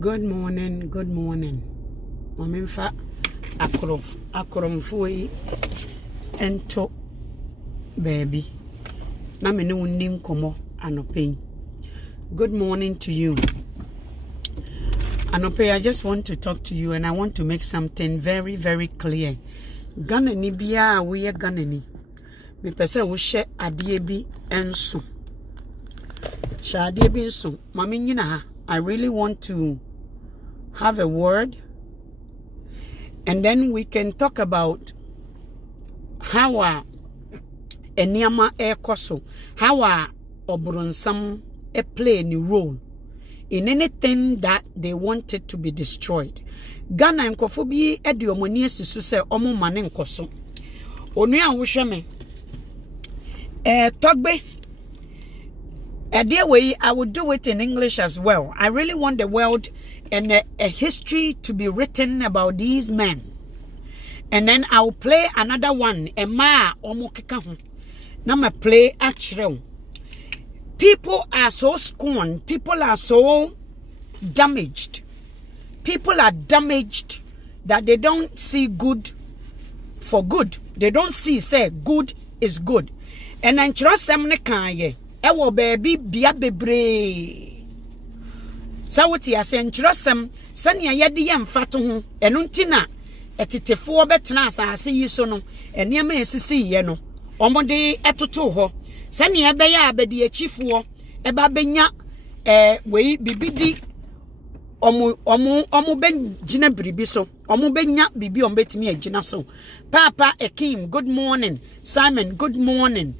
Good morning, good morning. Mamimfa akoromfo ento baby. Na me ne wonni nkomo anope. Good morning to you. Anope, I just want to talk to you and I want to make something very, very clear. Ghana ni bia we Ghana ni. Me pese wo hye ade bi enso. Hye ade bi enso. Mama nyina ha. I really want to have a word and then we can talk about how eniyama ekoso, how obronsam play any role in anything that they wanted to be destroyed. Ghana nkofo bi edi omoni asisu se omo mane nkoso. Onu a wo hwe me togbe way, I would do it in English as well. I really want the world and a history to be written about these men. And then I'll play another one. Ema omokeka. Now I play actual. People are so scorned. People are so damaged. People are damaged that they don't see good for good. They don't see, say, good is good. And I trust them kanye. Ewo baby bia bebre. Sawoti asentrosem sania yede yemfa to ho eno ntina etetefo betena asase yi so no enema esisi ye no omode etoto ho sania be ya abedi achifo eba benya wei bibidi omu ben gina biribi so omu benya bibi ombetimi agina so. Papa Ekim, good morning. Simon, good morning.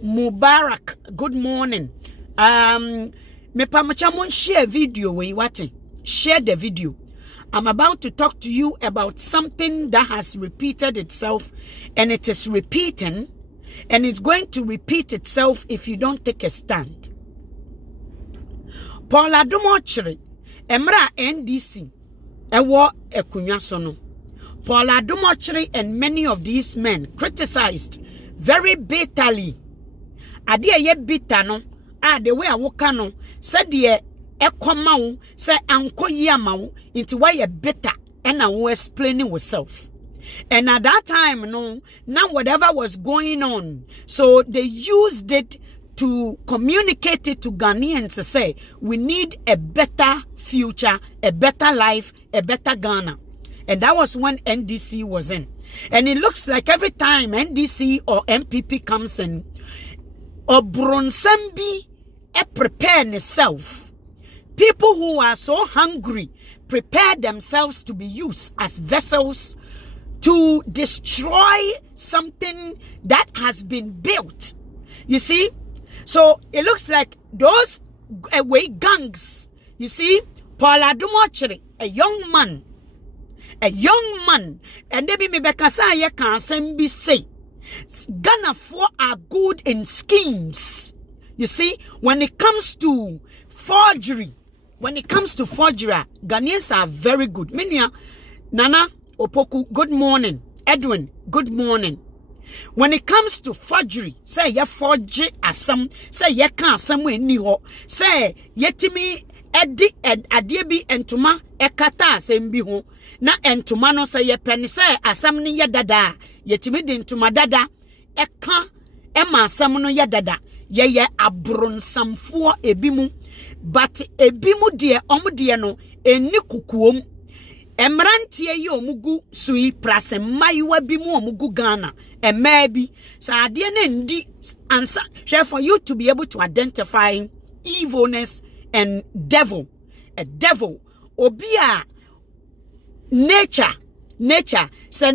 Mubarak, good morning. Me pamachamon share video we wate. Share the video. I'm about to talk to you about something that has repeated itself and it is repeating and it's going to repeat itself if you don't take a stand. Adom Otchery emra NDC ewo ekunya sono. Adom Otchery and many of these men criticized very bitterly. Ade ye bitter no the way awoka no said de ekoma wo say anko yi ama wo into why you bitter and now explaining yourself. And at that time no now whatever was going on, so they used it to communicate it to Ghanaians to say we need a better future, a better life, a better Ghana. And that was when NDC was in. And it looks like every time NDC or NPP comes in, Obronsambi prepare themselves. People who are so hungry prepare themselves to be used as vessels to destroy something that has been built. You see? So it looks like those away gangs. You see? Adom Otchery, a young man, and they be me bekasa ye kan sembi say Ghana for are good in schemes. You see, when it comes to forgery, Ghanaians are very good. Minya, Nana, aPokua, good morning. Edwin, good morning. When it comes to forgery, say ye forge asam, say ye kan asam ni ho, say yetimi edi adiebi entuma ekata asembi ho. Na entuma no say ye peni say asam ni ye dada yetimi de entuma dada eka ema asam no ye dada ye abronsamfo ebimu but ebimu de omde no eni kukuom emrantie ye omugu sui prase mayiwa bimu omugu Ghana emabi sa ade na ndi answer for you to be able to identify evilness and devil. A devil obia nature say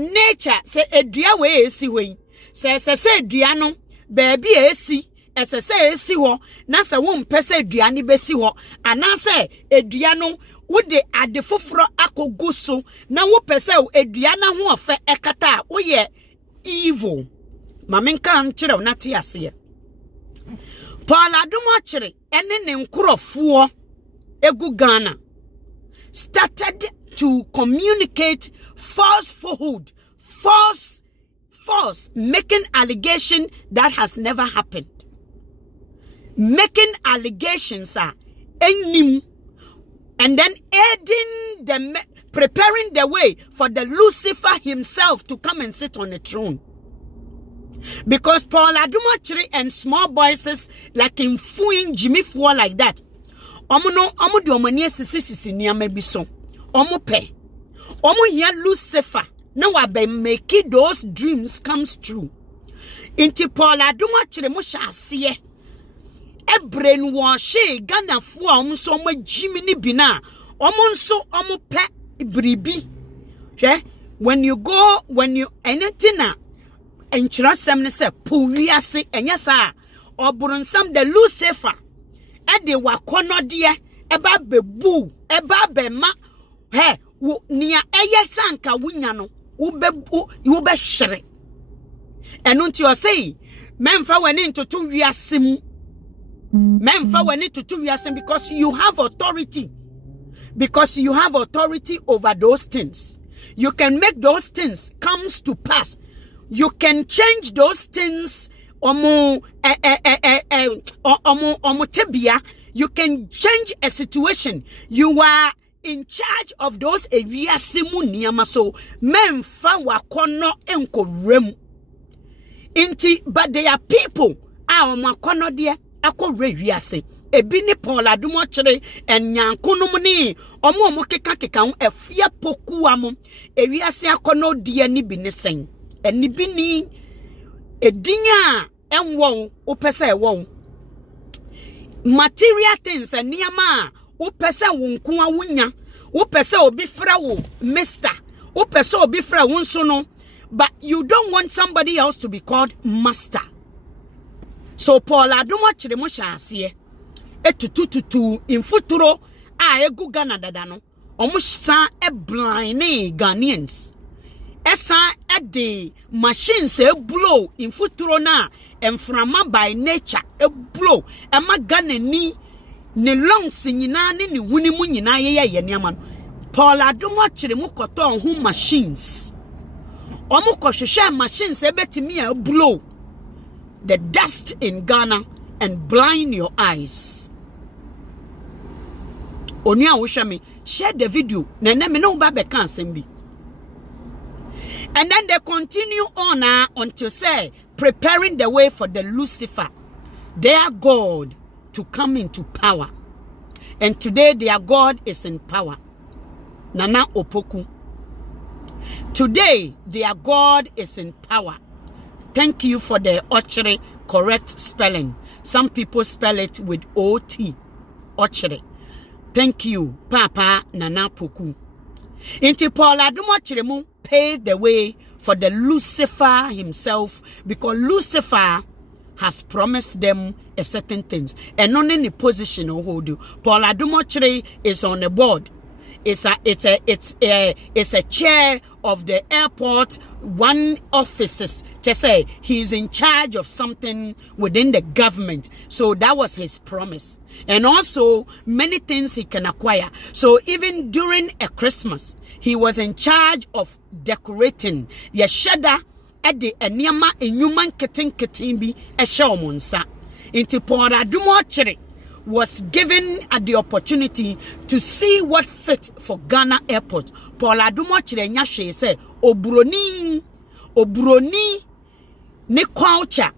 edua we esi we say edua no baby esi say esi ho na say wo mpese edua ni besi ho ana say edua no wo de ade foforo akogu so na wo pese edua na ho ofe ekata wo ye evil mamenka nkyere na te ase Adom Otchery ene ne nkurofo egu Ghana started to communicate falsehood, false, making allegation that has never happened. Making allegations are enim and then preparing the way for the Lucifer himself to come and sit on the throne. Because Paul Adom Otchery and small voices like in Fuin Jimmy Fua like that. Omo do omani sisi niama bi so. Omo pe. Omo here Lucifer. Now I be make those dreams comes true. Inti Paul Adom Otchery mo sha asiye. E brainwash Ghana Fua omo so omo Jimmy bina. Omo nso omo pe bribi. When you anything na enchirasem ne se powiase enyasa oburunsam the Lucifer e de wakono de e ba bebu e ba be ma nia eye sanka wunya no wo be hire enu nti o sei memfa wani ntoto wiase mu memfa wani ntoto wiase because you have authority over those things. You can make those things comes to pass. You can change those things. You can change a situation. You are in charge of those areas. So memfa wakono enko rem. But there are people makono dia ako rewiase. Ebini Paul Adom Otchery and Nyankunum ni omo keka efia aPokua mo ewiase akono dia ni bi ne sen eni bi ni edinya enwo opese ewo material things eniama opese wonko awunya opese obi fra wo mister opese obi fra wonso no, but you don't want somebody else to be called master. So Paul Adom Otchery mo sha ase etutututu infuturo egu Ghana dada no omo san blind Ghanaians esa de machines blow infuturo na emframa by nature blow ema Ghana ni ne lungs nyina ne huni mu nyina ye niama no. Paul Adom Otchery mu koto ho machines omo kohwehwe machines ebetimi blow the dust in Ghana and blind your eyes. Onia Ushami, share the video. And then they continue on until say preparing the way for the Lucifer, their God, to come into power. And today their God is in power. Nana Opoku. Today their God is in power. Thank you for the Otchery correct spelling. Some people spell it with O-T. Otchery. Thank you, Papa Nana Poku. Inti Paul Adom Otchery mu paved the way for the Lucifer himself, because Lucifer has promised them a certain things. And not any position or hold you. Paul Adom Otchery is on the board. It's a chair of the airport, one offices. Just say he's in charge of something within the government. So that was his promise. And also many things he can acquire. So even during a Christmas, he was in charge of decorating. Yeshada at the enyama enyuman ketin a shawmonsa. Into Paul Adom Otchery was given the opportunity to see what fit for Ghana airport. Paul Adom Otchery nyashe say obroni ne culture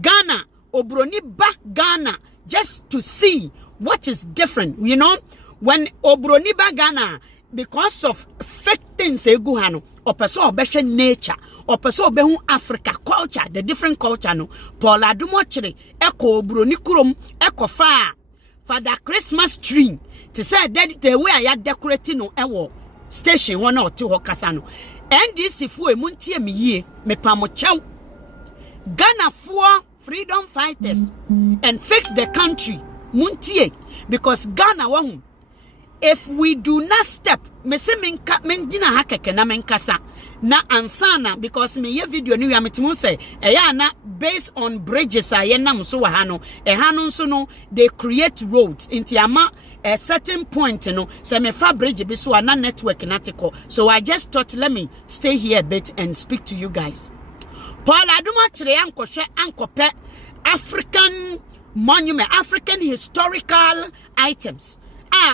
Ghana, obroni ba Ghana, just to see what is different. You know, when obroni ba Ghana, because of fake things egu hano, opeso obeshe nature, opeso obehu Africa culture, the different culture no. Paul Adom Otchery eko obroni kurom eko fa the Christmas tree to say that the way I had decorating no ewo station 1 or 2 hokasano. And this if we muntie me ye me pamochau Ghana for freedom fighters and fix the country muntie, because Ghana wahum, if we do not step me se menjina hakeke na menkasa na ansana, because me ye video ni ametimu say na based on bridges ayenam so wahano ehano so no they create roads into ama a certain point, you know, so me fa bridge be so na network natiko. So I just thought let me stay here a bit and speak to you guys. Paul Adom Otchery ankope African monument, African historical items.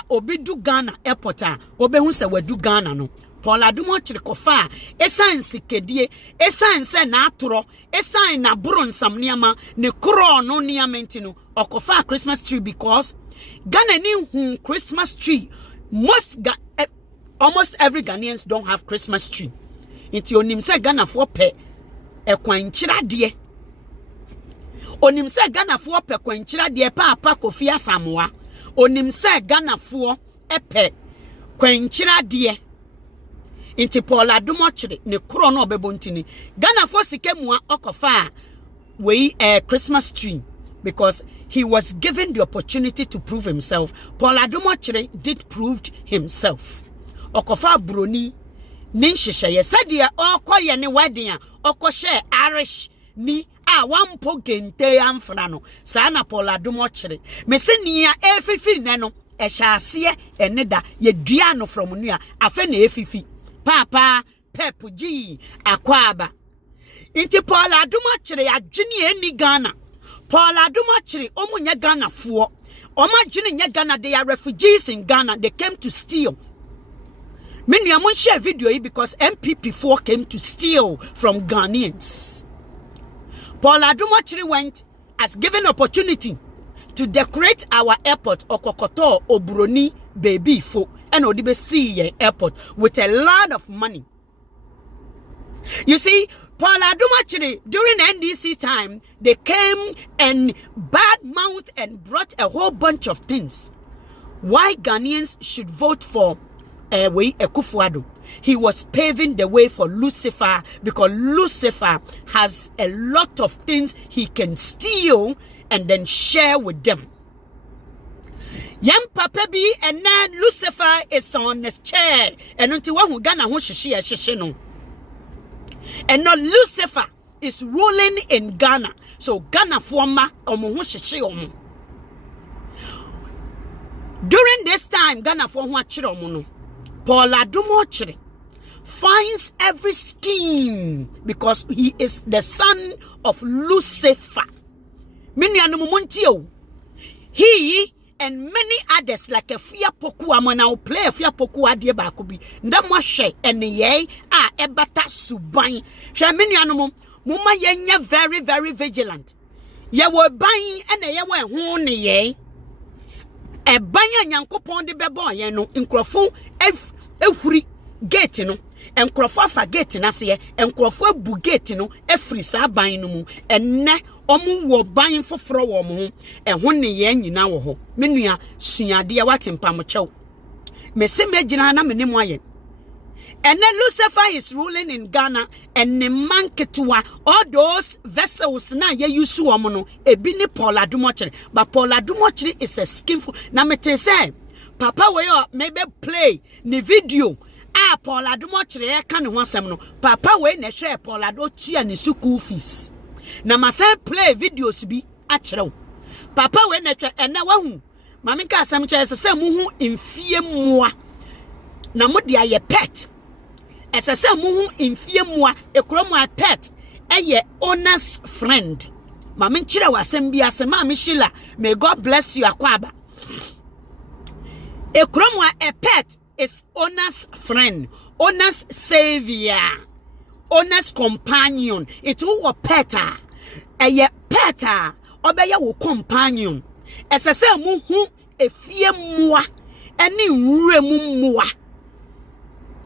obi du Ghana airport obi hu se wadu Ghana no Paul Adom Otchery kofa esan sikedie esan se na atoro esan na bronsam niama ne kro no niama ntino okofa Christmas tree because Ghana ni hu Christmas tree almost every Ghanaians don't have Christmas tree. Inti onim se Ghana fo pe ekwankyira de onim se Ghana fo pe kwankyira de papa Kofi Asamoah onim se Ghana fo epe kwankyira de inti Paul Adom Otchery ne kro no obebo ntini Ghana fo sikemua okofa we Christmas tree because he was given the opportunity to prove himself. Paul Adom Otchery did proved himself. Okofa broni ninhyehyeye sadia okoye ne wedding okoshe Irish ni wampo gente amfra no sa na Paul Adom Otchery mesenia efifi ne no ehyase eneda ye dua no from nua afa na efifi papa pepuji akwaba inti Paul Adom Otchery adwene eni Ghana Paul Adom Otchery omunya Ghana fuo omagwene nya Ghana. They are refugees in Ghana. They came to steal. Many am share video because NPP came to steal from Ghanaians. Paul Adom Otchery went as given opportunity to decorate our airport Okokoto Obroni baby fo and Odibe see airport with a lot of money. You see, Paul Adom Otchery during NDC time they came and badmouthed and brought a whole bunch of things. Why Ghanaians should vote for Akufo-Addo. He was paving the way for Lucifer because Lucifer has a lot of things he can steal and then share with them. Young Papa B and then Lucifer is on his chair and until one who Ghana who she no. And now Lucifer is ruling in Ghana. So Ghana forma omo she omo. During this time Ghana for who no. Paul Adom Otchery finds every scheme because he is the son of Lucifer. He and many others like aPokua mana play aPokua de ba ko bi ndamwa hwe ene ye ebata suban hwe many anom mumma yenya very very vigilant ye wo ban ene ye wo ho ne ye ebanya nyankopon de bebo ye no nkrofo ehuri gate no enkrofo afa gate na se enkrofo bu gate no efri sa ban no mu enne omu wo ban foforo wo mo ho ne ye nyina wo ho menua suade watempa chew mese megina na menim aye and then Lucifer is ruling in Ghana and ne manketwa all those vessels na ye use wo mo no ebi ni Paul Adom Otchery but Paul Adom Otchery is a skillful na mete say papa we maybe play the video Paul Adom Otchery e kan ho asem no papa we na hwe Paul Adom tua ni school fees na masa play videos bi a kyerɛw papa we na hwe ena wahu mame ka asem kyerɛ sɛ mu hu mfie mmoa na mo de aye pet sɛ mu hu mfie mmoa ekrom a pet eye owner's friend mame kyerɛ wasem bi asem ma me Sheila may God bless you akwaba ekrom a pet is owner's friend, owner's savior, owner's companion. It will peta. A peta, obey your companion. As I say, muhu a fear mua, any remu mua.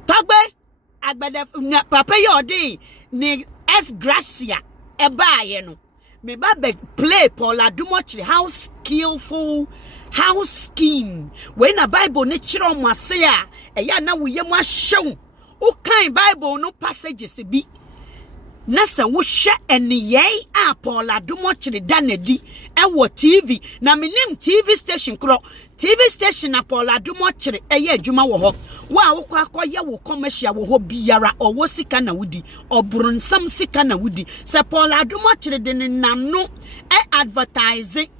Togbe, agbada papa your day, ne es gracia, a bayeno. Me babe play Paul Adom Otchery, how skillful. How scheme when a Bible nature on masaya ya na wo yem ahyew o kan Bible no passages bi nasa wo hwe ene ye Paul Adom Otchery danadi e wo TV na menim TV station na Paul Adom Otchery eye adwuma wo ho wa wo kwakoye wo commercial wo ho biara o wo sika na wudi obronsam sika na wudi se Paul Adom Otchery de ne nano advertising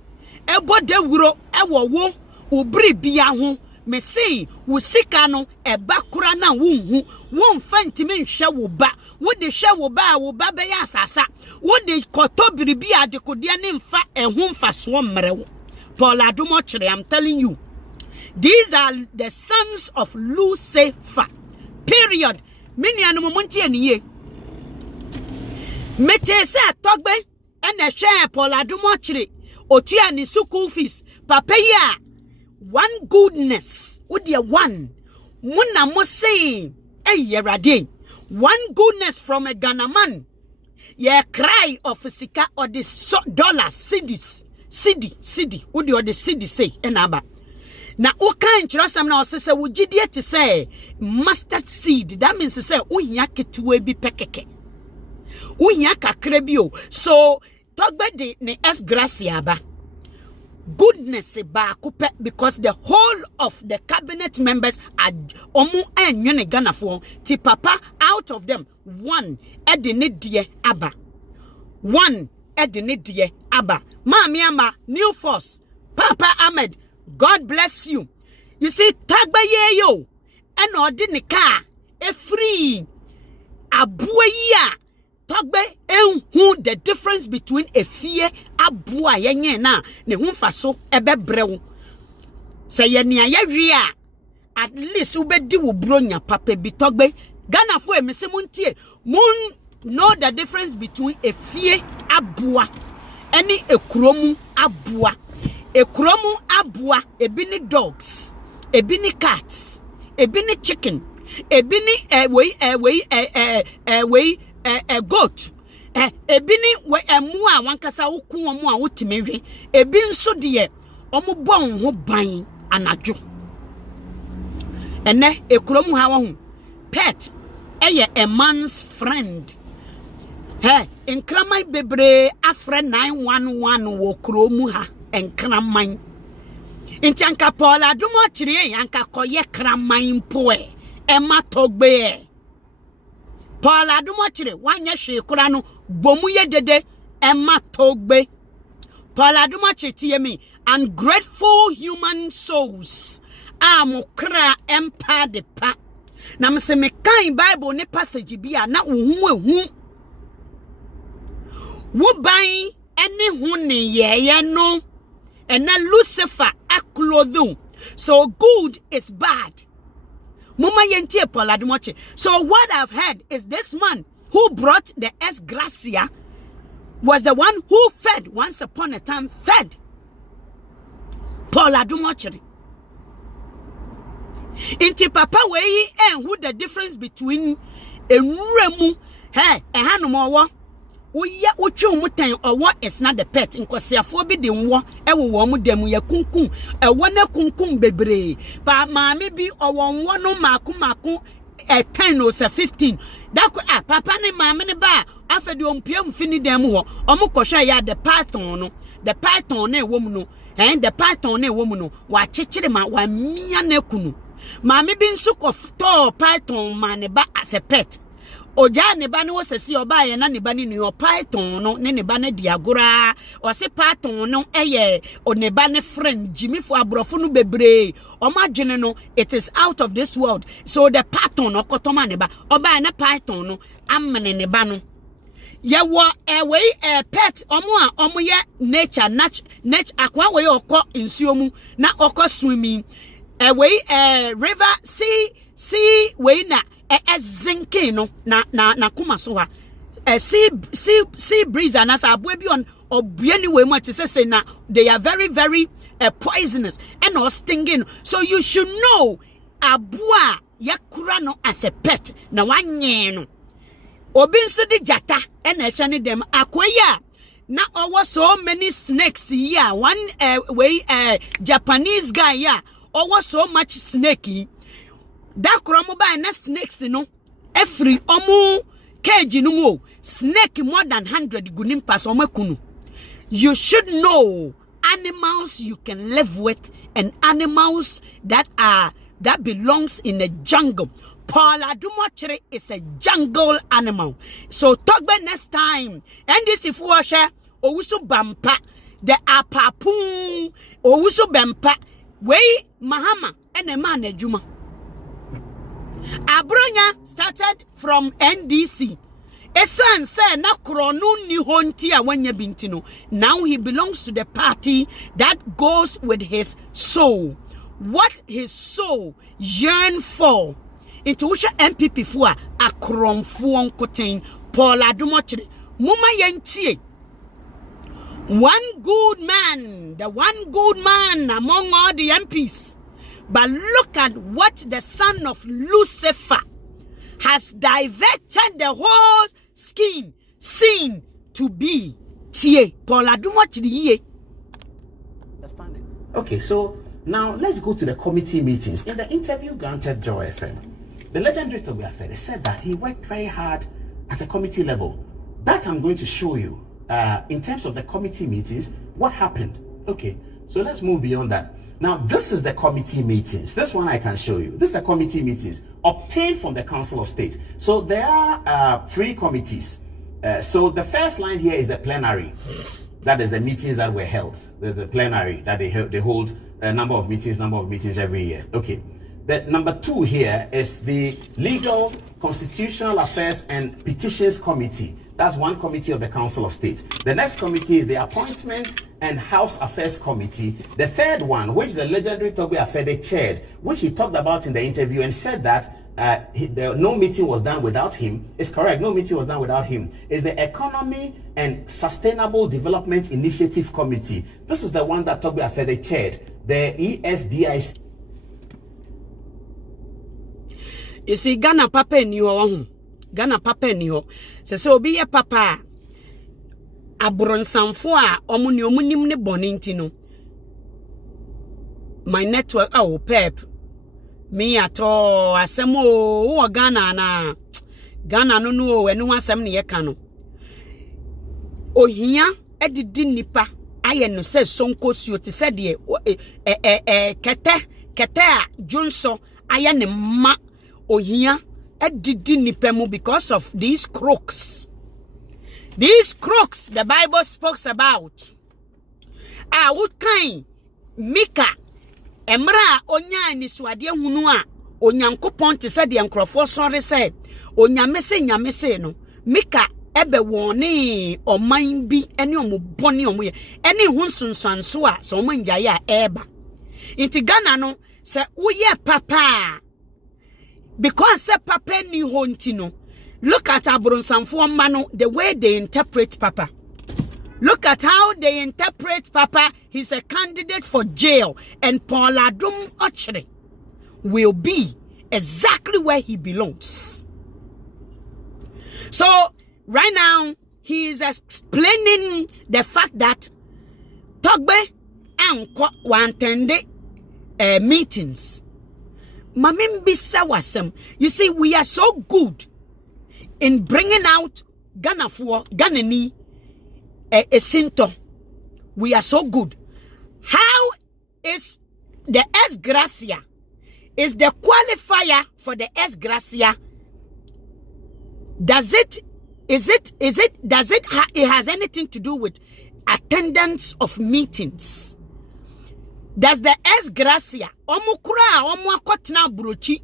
ebo de wuro ewo wo obri bia ho me sei wo sika no eba kura na wonhu won fantime nhwe wo ba wo de hwe wo ba be ya asasa wo de koto biribi adekode ne mfa ehun faso mrewo Paul Adom Otchery I'm telling you These are the sons of Lucifer. Period. Many anomonti eniye. Mete se togbe ene share Paul Adom Otchery otia ni school fees papa ya one goodness udia one muna mo say eyerade one goodness from a Ghana man ye cry of sika or the dollar cedis cedi udi or the cedi say enaba na oka nkyerosam na osese wugidie te say mustard seed that means say ohia ketuwa bi pekeke uhia kakra bi o so togbe de ne gracia ba goodness ba kupe because the whole of the cabinet members are omu enwene Ghana for ti papa out of them one edene die aba one edene die aba mami ama new force Papa Ahmed, God bless you. You see tagba ye yo and odi ne car e free abua ya togbe enhu the difference between a fear abua yenye na ne hu faso ebe brew say ye nia ye wi a at least ubedi wo bronya papa bi togbe Ghana fo emese muntie mun know the difference between a fear abua any ekromu abua ekromu abua ebini dogs ebini cats ebini chicken ebini goat ebini emu a wankasa wokun omu a wotimewe ebi nso de omu bon ho ban anajo ene ekromu ha wo pet eye a man's friend enkramai bebre afre 911 wo kromu ha enkramai inti anka Paul Adom Otchery anka koye kramai mpoe ema togbe Paul Adom Otchery wanya hwe kura no bomu ye dede ema togbe Paul Adom Otchery tie me ungrateful human souls amokra empa de pa na mse me kan Bible ne passage bia na ehu wo ban ene hu ne ye no ena Lucifer aklothu so good is bad mama yentie Paul Adom Otchery. So what I've heard is this man who brought the gracia was the one who fed once upon a time fed Paul Adom Otchery. Inti papa wey who the difference between enuremu ehanomo Uye uchu mutan owo is not the pet nkosiafo bi de nwo ewo wo mu dem ya kunkun ewo na kunkun bebre pa maame bi owo nwo no maku 10 or 15 dako papa ne maame ne ba afede ompia mfini dem ho omo kohwa ya the python na ewo mu no the python na ewo mu no wa chechire ma wa mia na kunu maame bi nso kofto python ma ne ba as a pet oja ne ba ne wosesi oba ye na ne ba ne python no ne ba ne diagora o se python no eye o ne ba ne friend jimifo abrofo no bebre o madwene no it is out of this world so the python no kotoma ne ba oba na python no amene ne ba no ye wo pet omo ye nature akwa we okọ nsuo mu na okọ swimming river sea we na zinke no na kuma so ha sea breeze and as abue bi on obue ni we much say na they are very very poisonous and or stinging so you should know abua yakura no as a pet na wanye no obi nso di jata na ehye dem akoya na owo so many snakes here one Japanese guy here owo so much snake that kromo ba na snakes no every omu cage no mo snake more than 100 gunim pass omakunu. You should know animals you can live with and animals that belongs in the jungle. Paul Adom Otchery is a jungle animal. So talk about next time. And this if we share owusu bampa the apapun owusu bampa we mahama and a man ejuma. Abronya started from NDC. A son said na kronu ni honti a wanya bintino. Now he belongs to the party that goes with his soul. what his soul yearned for. Into which NPP for a cromfuon cotain, Paul Adom Otchery. Muma yentie. One good man, the one good man among all the MPs. But look at what the son of Lucifer has diverted the whole scene to be. Tie, Paul Adom Otchery. Understanding. Okay, so now let's go to the committee meetings. In the interview granted Joy FM, the legendary Toby Afede said that he worked very hard at the committee level. That I'm going to show you. In terms of the committee meetings, what happened? Okay, so let's move beyond that. Now, this is the committee meetings. This one I can show you. This is the committee meetings obtained from the Council of State. So there are 3 committees. So the first line here is the plenary. That is the meetings that were held. The plenary that they hold a number of meetings every year. Okay. The number 2 here is the Legal, Constitutional Affairs and Petitions Committee. That's one committee of the Council of State. The next committee is the Appointments and House Affairs Committee. The third one, which the legendary Toby Afede chaired, which he talked about in the interview and said that no meeting was done without him. It's correct, no meeting was done without him. Is the Economy and Sustainable Development Initiative Committee. This is the one that Toby Afede chaired, the ESDIC. You see, Ghana Papa in your own. Ghana Papa in your. So be a papa. Abron Sanfoa, omunim ne bonintino. My network, oh, Pep. Me at all, asemo, Ghana na. Ghana no, and no one sem near cano. Oh, here, Eddie Nipa. I no says sonko you to say, Kete, Johnson, I am ma. Oh, here, Eddie Nipemu because of these crooks. These crooks the Bible speaks about. What kind? Mika. Emra onya ni swade hunu a onyankopon te se de enkrofo sori se onyamese no Mika ebe woni oman bi ene omobone omoye ene hunsunsanso a so omanjaye a eba inti Ghana no se uye papa because se papa ni honti no. Look at Abronsanfo Mano, the way they interpret Papa. Look at how they interpret Papa. He's a candidate for jail. And Paul Adom Otchery will be exactly where he belongs. So, right now, he is explaining the fact that Togbe and Wantende meetings. Mamimbi wasem. You see, we are so good in bringing out Ghana for Ghanani a Sinto. We are so good. How is the S Gracia? Is the qualifier for the S Gracia? Does it has anything to do with attendance of meetings? Does the S Gracia omukura omwakotna brochi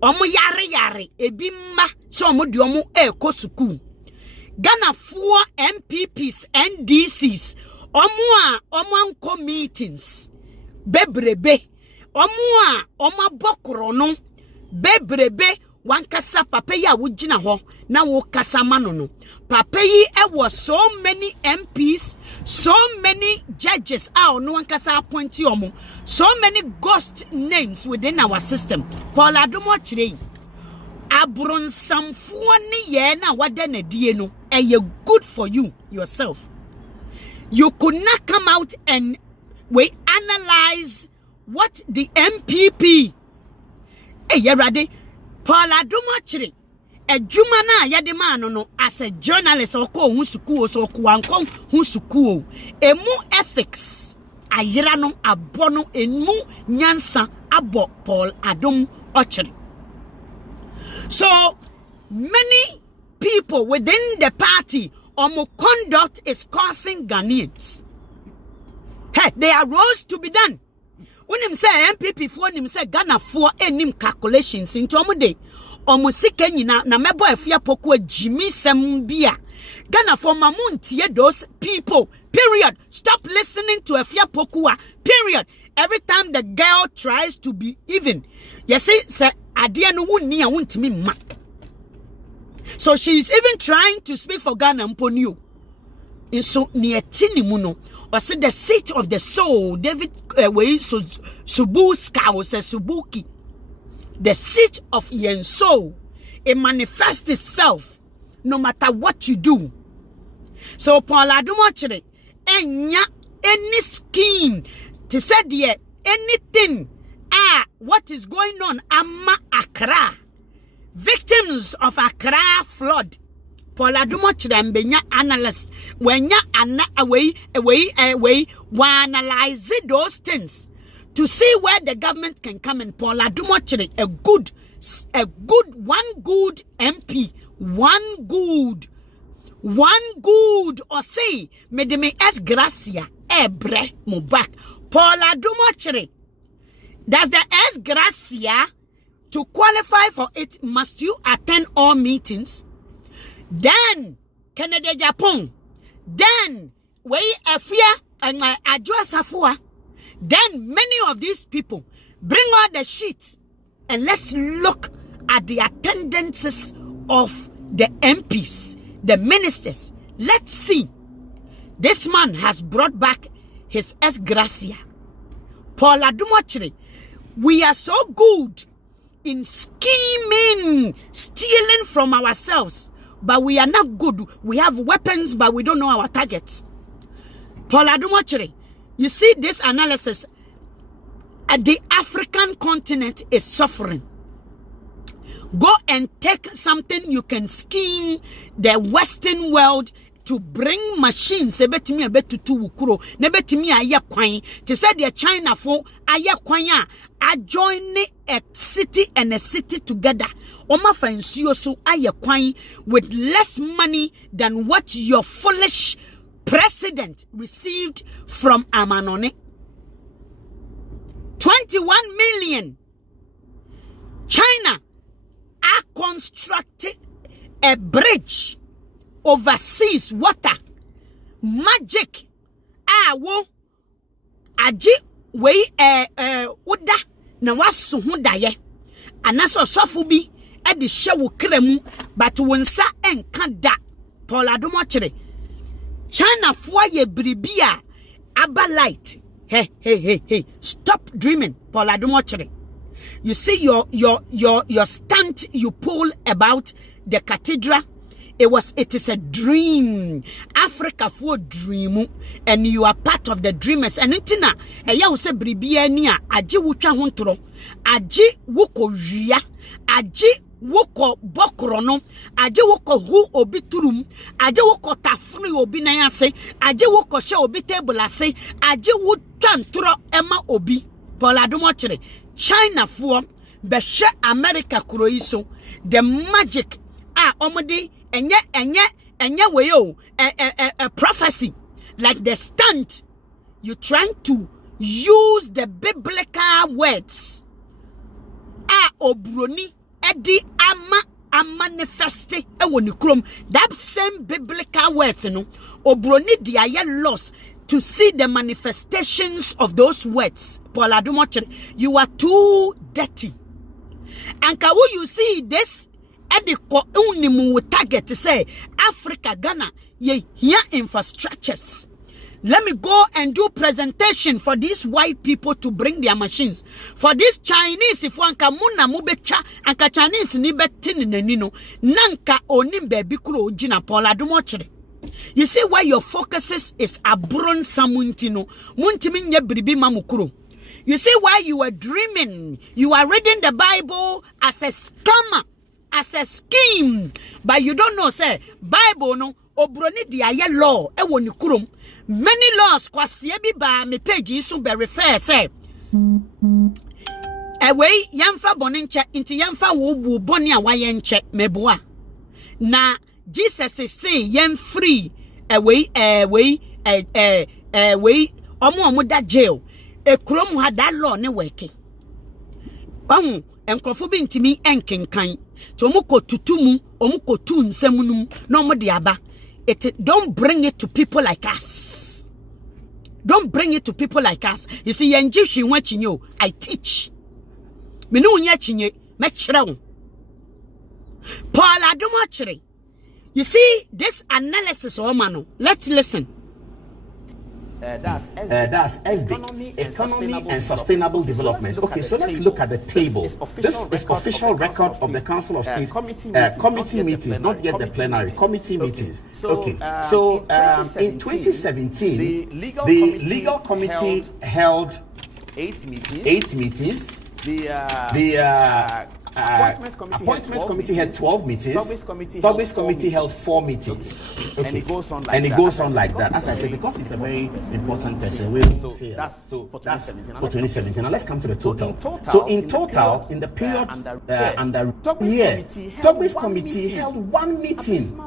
omo yare ebimma so omo di omo ekosuku Ghana for MPPs NDCs omo anko meetings bebrebe omo bokoro no bebrebe wankasa papa yi a wogina ho na wo kasa mano no papa yi was so many MPs, so many judges no wankasa appointee omo, so many ghost names within our system. Paul Adom Otchery Abronsanfo ne ye na wada na die no eye good for you yourself. You could not come out and we analyze what the MPP ready Paul Adom Otchery ejuma na yadema no as a journalist oko hu sukuo so ko anko hu sukuo emu ethics ayira no abono enu nyansa abo Paul Adom Otchery. So many people within the party conduct is causing Ghanaians. Hey, there are roles to be done. When him say MPP for him say Ghana for enim calculations into omude omusike nyina na mebo afia aPokua Jimmy Sembia Ghana for mamuntie those people. Period. Stop listening to afia aPokua. Period. every time the girl tries to be even, you see, say adia no wunni a wuntimi ma. So she's even trying to speak for Ghana mponio. In so near Tinimuno, or said the seat of the soul, David way so Subuska was a Subuki. The seat of your soul, it manifests itself no matter what you do. So Paul Adom Otchery, any scheme to say there anything what is going on Amma Accra, victims of Accra flood. Paul Adom Otchery benya analyst when ya away analyze those things to see where the government can come in. Paul Adom Otchery, a good one good MP, one good or say me es gracia ebre mo back. Paul Adom Otchery, does the es gracia to qualify for it? Must you attend all meetings? Then Canada, Japan, then Afua and Afua. Then many of these people bring out the sheets and let's look at the attendances of the MPs, the ministers. Let's see. This man has brought back his ex gracia. Paul Adom Otchery, we are so good in scheming, stealing from ourselves, but we are not good. We have weapons, but we don't know our targets. Paul Adom Otchery, you see this analysis. The African continent is suffering. Go and take something you can scheme the Western world to bring machines. Ebetimi abetutu wukuro. Nebetimi aye kwan. To say the China for aye kwanya. A join a city and a city together. Oma fancy so aye kwan with less money than what your foolish president received from Amanone. 21 million. China are constructing a bridge overseas water. Magic. Wo aji we uda na wasu hudaye. Anaso sofu bi e de hye kremu but wonsa enka da. Paul Adom Otchery, China for ye bribia aba light. Hey, stop dreaming, Paul Adom Otchery. You see your stunt you pull about the cathedral. It is a dream. Africa for dream, and you are part of the dreamers. And intina, ya use bribia niya, aji wucha huntro, aji wuko ria, aji woko bokrono, aje woko hu obi turum, aje woko tafri obi na yase, aje woko she obi table ase, aje wu twantro ema obi. Paul Adom Otchery, China for beshe America kuroiso, the magic omodi enye weyo a prophecy like the stunt. You trying to use the biblical words obroni edi ama manifeste ewonikrom. That same biblical words no obroni di aye lost to see the manifestations of those words. Paul Adom Otchery, you are too dirty. And can you see this? Ediko unimu with target to say Africa, Ghana, ye here infrastructures. Let me go and do presentation for these white people to bring their machines. For this Chinese, if one kamuna mubecha and ka Chinese ni betin nino nanka onimbe bikuro jina Paul Adom Otchery. You see why your focus is abron samuntino muntimi nye bribi mamukuro. You see why you are dreaming, you are reading the Bible as a scammer, as a scheme, but you don't know say Bible no obroni di aye law e woni kurom. Many laws kwase bi ba me page so be refer say away yamfa bone nche inti yamfa wo bu bone a waye nche meboa na Jesus is say yam free away omo da jail e krom ha da law ne working omo enkrofo bi ntimi enkenkan to omo ko tutumu omo ko tu nsamunum no omo de aba. Don't bring it to people like us. Don't bring it to people like us. You see, I teach. Me no nya chinye, me chira. Paul Adom Otchery. You see, this analysis, let's listen. That's economy and sustainable development. Okay, so let's look at the table. This is official record of the Council of State committee meetings, not yet the plenary, committee meetings. Okay, so in 2017, the legal committee held 8 meetings. The Appointment committee had 12 meetings. Public committee held 4 meetings. Okay. And it goes on like that. As I said, because it's a very important person, we'll say that's for 2017. Now let's come to the total. So in total, in the period under Togbe's committee held 1 meeting.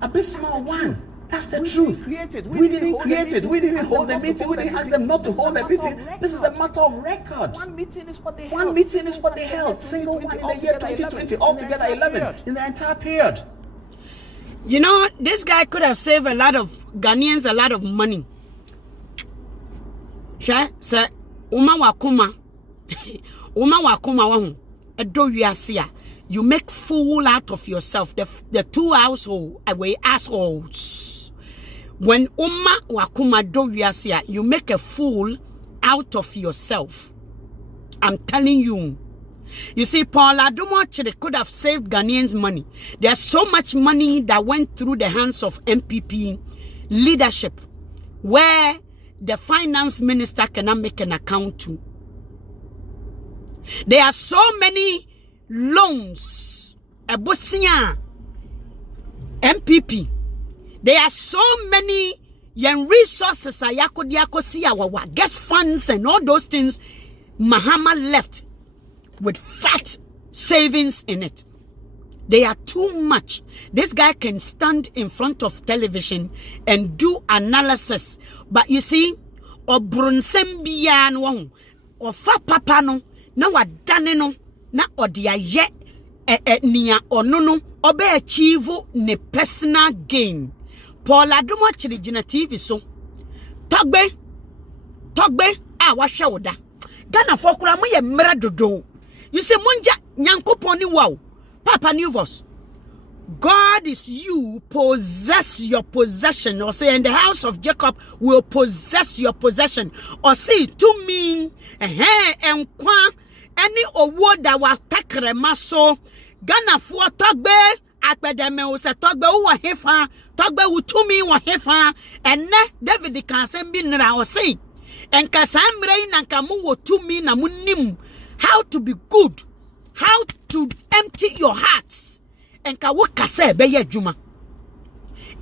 Abysmal one. That's the truth. We didn't create it. We didn't hold the meeting. We didn't ask them not to hold the meeting. This is the matter of record. 1 meeting is what they held. 1 meeting is what they held. Single one in the year 2020. Altogether 11 in the entire period. You know, this guy could have saved a lot of Ghanaians a lot of money. Sure, sir. Uma wakuma wahu. Edo yuasia. You make fool out of yourself. The two assholes. When Uma wakuma do yuasia, you make a fool out of yourself. I'm telling you. You see, Paul Adom Otchery could have saved Ghanaians money. There's so much money that went through the hands of NPP leadership, where the finance minister cannot make an account to. There are so many loans. Ebusia, NPP. There are so many resources. Guest funds and all those things. Mahama left with fat savings in it. They are too much. This guy can stand in front of television and do analysis. But you see, Obrunsembian or fa papa no, na wadane no, na odia ye niya onono obe achieve ne personal gain. Paul Adom Otchery jina TV so. Togbe washa woda. Ghana fokura mo ye mra dodo. You say munja nyankopon ni wow. Papa Newvos. God is you, possess your possession. Or say, in the house of Jacob will possess your possession. Or say, to me, any award that was takre maso, Ghana for Togbe, Akbedeme was a Togbe who were hefa, Togbe who to me were hefa, and ne David can send me or say, and Kasam Rain and Kamu to me namunim, how to be good, how to empty your hearts. And kawuka se beye juma.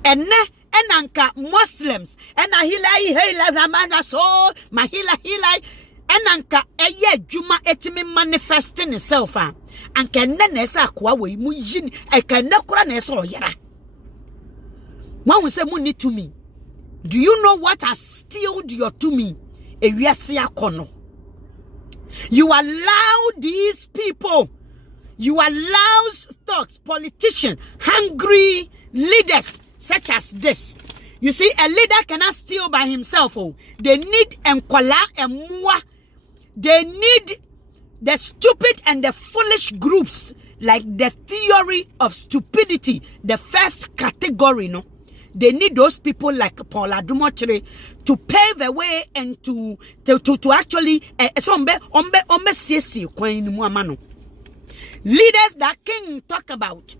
And ne enanka Muslims and ahila ramana so mahila enanka eye juma etimi manifesting itself and can nesa kwa we mu yin e kan nakura na so yera. One will say money to me. Do you know what has stealed your to me? Ewiase akono. You allow these people. You allow thugs, politicians, hungry leaders such as this. You see, a leader cannot steal by himself. Oh, they need enkwala and mua. They need the stupid and the foolish groups, like the theory of stupidity, the first category. No, they need those people like Paul Adom Otchery to pave the way and to actually leaders that King talk about.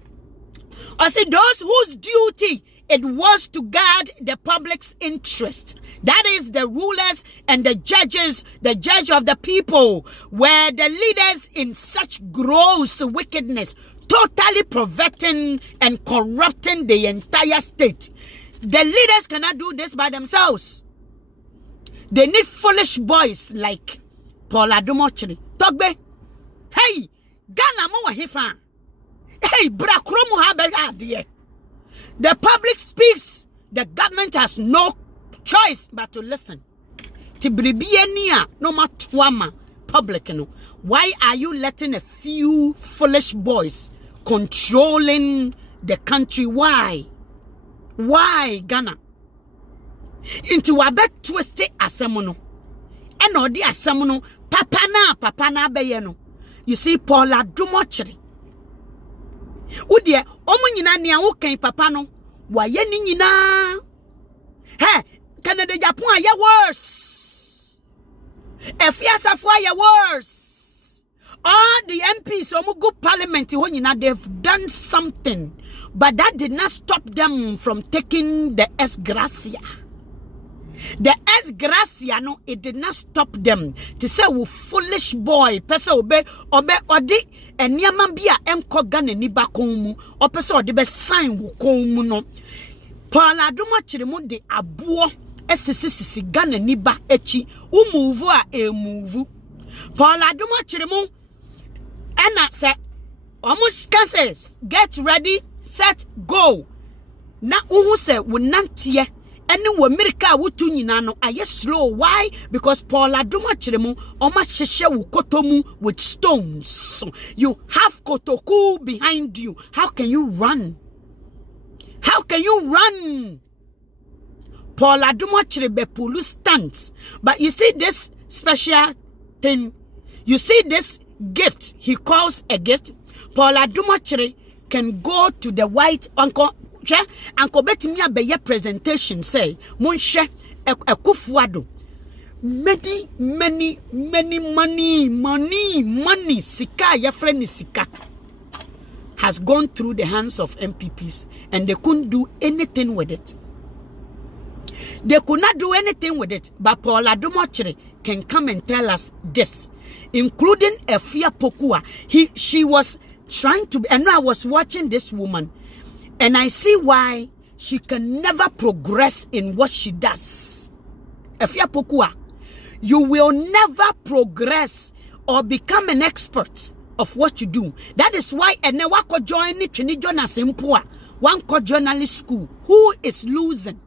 I say those whose duty it was to guard the public's interest. That is the rulers and the judges, the judge of the people, were the leaders in such gross wickedness, totally perverting and corrupting the entire state. The leaders cannot do this by themselves. They need foolish boys like Paul Adom Otchery. Togbe, hey, Ghana mo hefa. Hey, brakromu ha be. The public speaks. The government has no choice but to listen. Tibribienia no matwama public no. Why are you letting a few foolish boys controlling the country? Why? Why Ghana? into wabe twiste asemono. And or di asemono papa na beyeno. You see, Adom Otchery. Udie, omo nyina nia wo kan papa no, wa ye ni nyina. He, Canada Japan aye worse. Afua aye worse. All the MPs omo go parliament ho nyina, they've done something, but that did not stop them from taking the S gracia. The S gracia no, it did not stop them to say wo foolish boy pese obe odi eniama bia enko Ghana ni ba kon mu o pese odi be sign wo kon mu no Adom Otchery mu de aboɔ esisisi Ghana ni ba echi umuvu a emuvu Adom Otchery mu ena se almost cancels get ready set go na uhu se wo nantie ene wo America wutu nyina no aye slow. Why? Because Adom Otchery mu oma hyehye wo kotomu with stones. You have kotoku behind you. How can you run? How can you run? Adom Otchery be pulu stands. But you see this special thing. You see this gift he calls a gift. Adom Otchery can go to the white uncle. Uncle Betty me a presentation say Monshe Ekufuado many money sika ya friend sika has gone through the hands of MPPs and they couldn't do anything with it. They could not do anything with it, but Adom Otchery can come and tell us this, including aPokua. She was trying to, and I was watching this woman. And I see why she can never progress in what she does. aPokua, you will never progress or become an expert of what you do. That is why ene wako join ni Trini Jonas Impua, one co journalist school. Who is losing?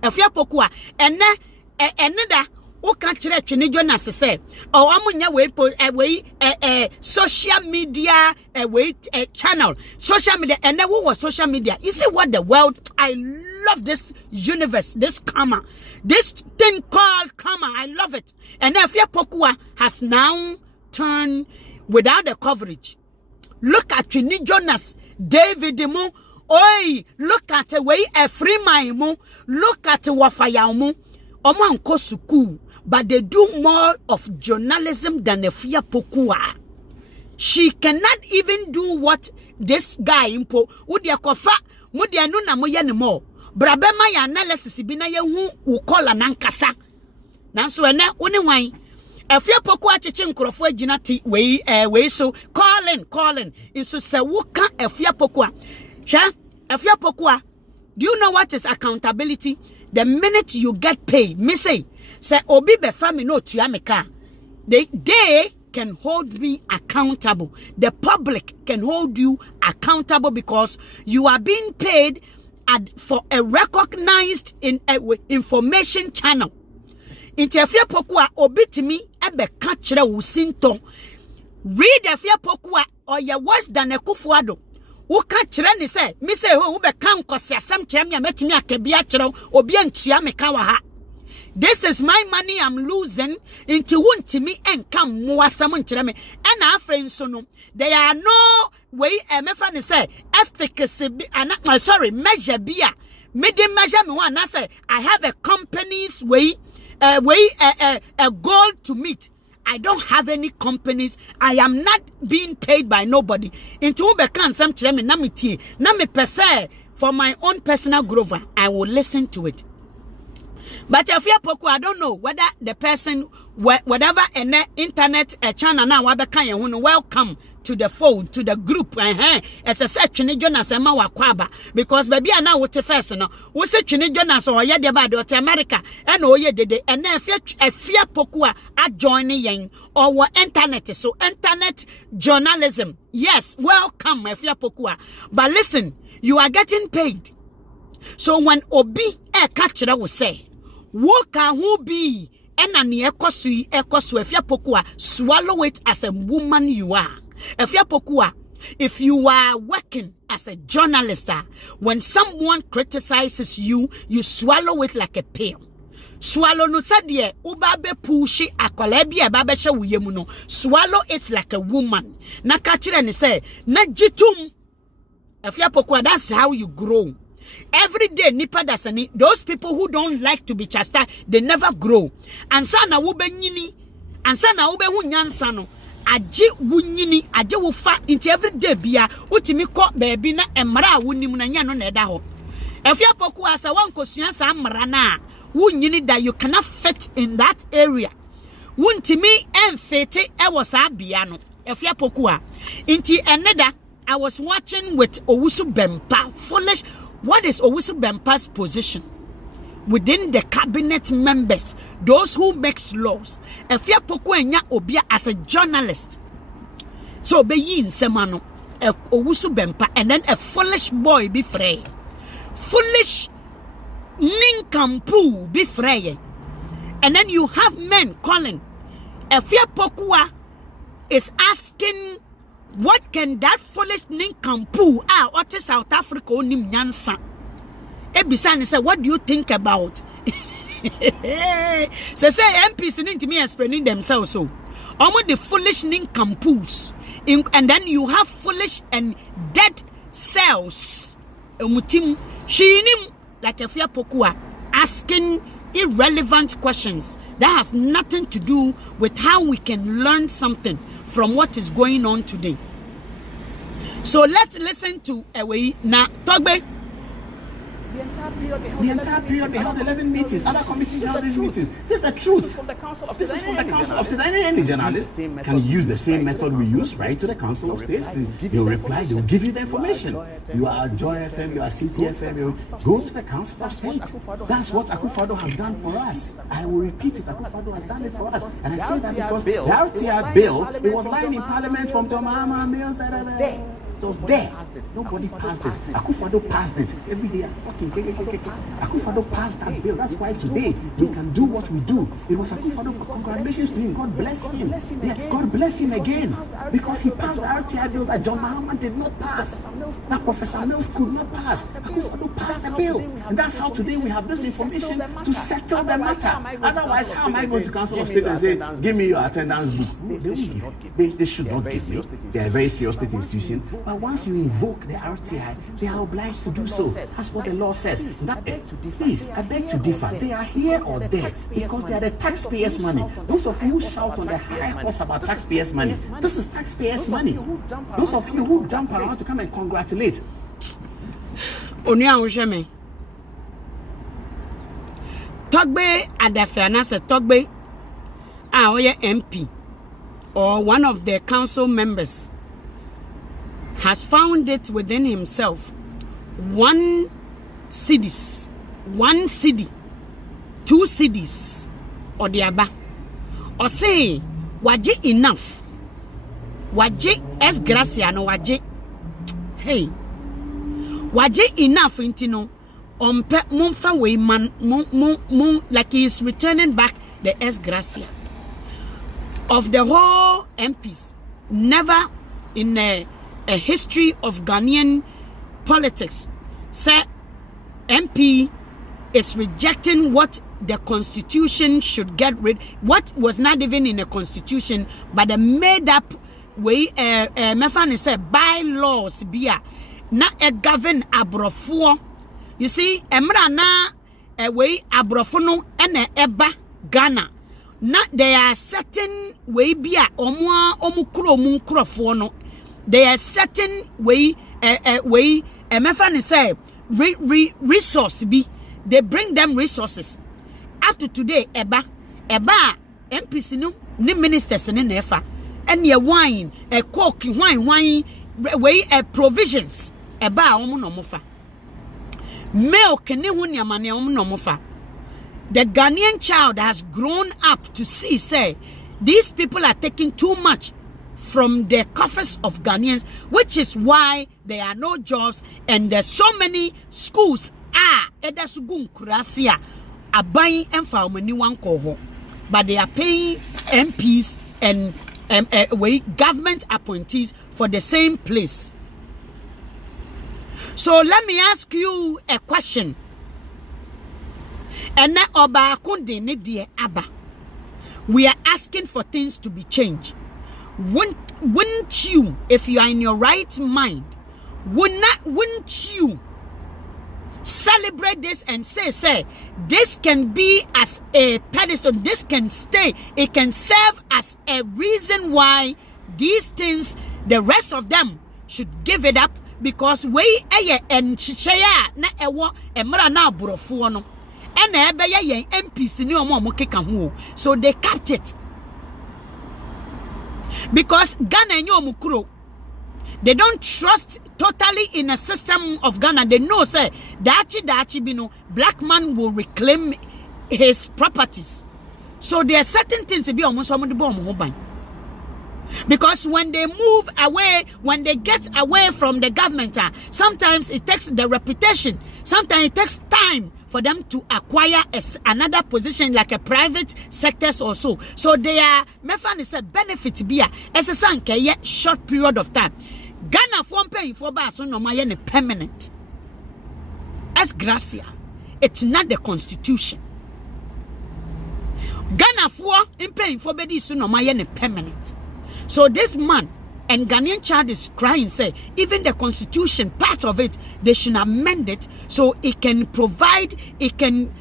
aPokua, ene da o kan kire Trini Jonas say, o amunya we social media channel, social media, and then what was social media? You see what the world, I love this universe, this karma, this thing called karma, I love it. And aPokua has now turned without the coverage. Look at Trini Jonas, David Mo, oi, look at the way a free mo, look at Wafaya mo, Oman Kosuku. But they do more of journalism than aPokua. She cannot even do what this guy impo. Udia kofa, mudia no na moye ne mo. Brabema ya analysis bi na ye hu ukola nankasa. Nanso ene one wan. aPokua cheche nkrofo agina ti we so calling. Inso se wo ka aPokua. Hwa aPokua. Do you know what is accountability? The minute you get paid, me say obi be family no tuameka. They can hold me accountable. The public can hold you accountable because you are being paid for a recognized information channel. Inti aPokua obi timi ebe ka kire wo sinto. Read aPokua or ye worse than Ekufuado. Wo ka kire ni say me say wo be kan kwose asem kire me metimi akabia kire obi antuameka wa ha. This is my money I'm losing into wuntimi enkam muasam nkyere me and our friends so no there are no way me friend say efficacy measure bia me dey measure me one say I have a company's a goal to meet. I don't have any companies. I am not being paid by nobody. Into ube kan sam kyere me na me tie na me pese for my own personal growth I will listen to it. But aPokua, I don't know whether the person, whatever an internet channel now, welcome to the fold, to the group. It's a set Trini Jonas and Mawakwaba. Because baby, I know what the first no. We say Trini Jonas or Yadaba to America and oh, yeah, and then aPokua are joining yang or what internet. So, internet journalism. Yes, welcome, aPokua. But listen, you are getting paid. So, when Obi catcher will say, what can who be? And an ekosu aPokua, swallow it as a woman you are. aPokua, if you are working as a journalist, when someone criticizes you, you swallow it like a pill. swallow no sadie uba be pushi akwala bi e ba be hye woyem no swallow it like a woman na ka kire ne say na jitum aPokua. That's how you grow. Every day nipa dasani, those people who don't like to be chastised, they never grow. Ansa na wo benyini, ansa na wo be hu nyansa no aje wunyini aje wo fa into every day bia utimi ko baabi na emra wonim na nya no na eda ho. aPokua sa wankosua sa amra na wunyini that you cannot fit in that area. Wuntimi emfete e wo sa bia no. aPokua inti eneda I was watching with Owusu Bempa. Foolish. What is Owusu Bempa's position within the cabinet members, those who makes laws? aPokua enya obia as a journalist. So be yin semano Owusu Bempa, and then a foolish boy be free. Foolish ninkampu be free. And then you have men calling. aPokua is asking, what can that foolish ninkampu what is South Africa onim nyansa? Ebisane say, what do you think about? Say MPs need to be explaining themselves so. Almost the foolish ninkampus. And then you have foolish and dead cells. Mutim shinim like aPokua asking irrelevant questions that has nothing to do with how we can learn something from what is going on today. So let's listen to Away na Togbe. The entire period they held 11 meetings. Other committees held these meetings. This is the truth. This is from the Council of State. Any journalist can use the same method we use, right, to the Council of State. They'll reply, they'll give you the information. You are Joy FM, you are CTFM, you go to the Council of State. That's what Akufo-Addo has done for us. I will repeat it, Akufo-Addo has done it for us. And I say that because the RTI bill, it was lying in Parliament from Tomama Mills. It was there. Nobody passed it. Akufo-Addo passed it. Every day I'm talking. Akufo-Addo passed that bill. That's why today we can do what we do. It was Akufo-Addo. Congratulations to him. God bless him. Yeah, God bless him again. Because he passed the RTI bill that John Mahama did not pass. That Professor Mills could not pass. Akufo-Addo passed the bill. And that's how today we have this information to settle the matter. Otherwise, how am I going to Council of State and say, give me your attendance book? They should not give you. They are a very serious state institution. But once you invoke the RTI, they are obliged to do so. That's what the law says. Please, I beg to differ. They are here or there because they are the taxpayers' money. Those of you who shout on the high horse about taxpayers' money, this is taxpayers' money. Those of you who jump around to come and congratulate. Onia Ujeme. Togbe Adafana said Togbe, our MP or one of the council members has found it within himself 1 city, 2 cities, or the aba, or say, waje enough, waje es gracia no waje, hey, waje enough intino, pe monfa way man, mon like he is returning back the es gracia of the whole MPs. Never in a history of Ghanaian politics, say MP is rejecting what the constitution should get rid, what was not even in the constitution, but a made up way, mefane say bylaws bia na govern abrofo. You see, emra na way abrofo no ene eba Ghana. Na there are certain way bia omu krofo no. There are certain way mefane say resource be, they bring them resources. Up to today, eba MPs no ni ministers ni nefa and your wine coke wine way provisions eba omu no mofa milk ni hu ni amane omu no mofa. The Ghanaian child has grown up to see, say, these people are taking too much from the coffers of Ghanaians, which is why there are no jobs and there's so many schools edasugun kurasia abayin emfa omani wan koho, but they are paying MPs and government appointees for the same place. So let me ask you a question. And na oba kunde ne de aba. We are asking for things to be changed. Wouldn't you, if you are in your right mind, wouldn't you celebrate this and say this can be as a pedestal, this can stay, it can serve as a reason why these things, the rest of them should give it up, because we and chichaya na ewo emra na aborofo no and ebeye yen MPs ni omo keka ho, so they kept it because Ghana nyo omukuro. They don't trust totally in a system of Ghana. They know say dachi bino black man will reclaim his properties. So there are certain things to be almost because when they move away, when they get away from the government, sometimes it takes the reputation, sometimes it takes time for them to acquire another position like a private sectors or so. So they are is a benefit be as a short period of time. Ghana for paying for bass no my permanent. As Gracia, it's not the constitution. Ghana for paying for bedi so no my permanent. So this man and Ghanaian child is crying, say, even the constitution, part of it, they should amend it so it can provide, it can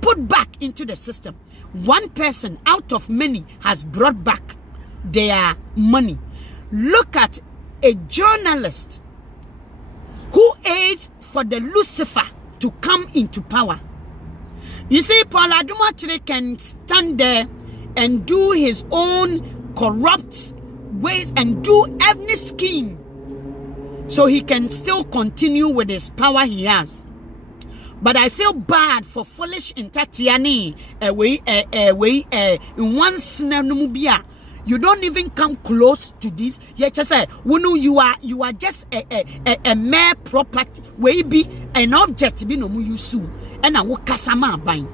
put back into the system. One person out of many has brought back their money. Look at a journalist who aids for the Lucifer to come into power. You see, Adom Otchery can stand there and do his own corrupt ways and do every scheme so he can still continue with his power he has. But I feel bad for foolish Intatiani in one snare. You don't even come close to this. You just say, you are just a mere property. We be an object be no you sue and I will kasama buying.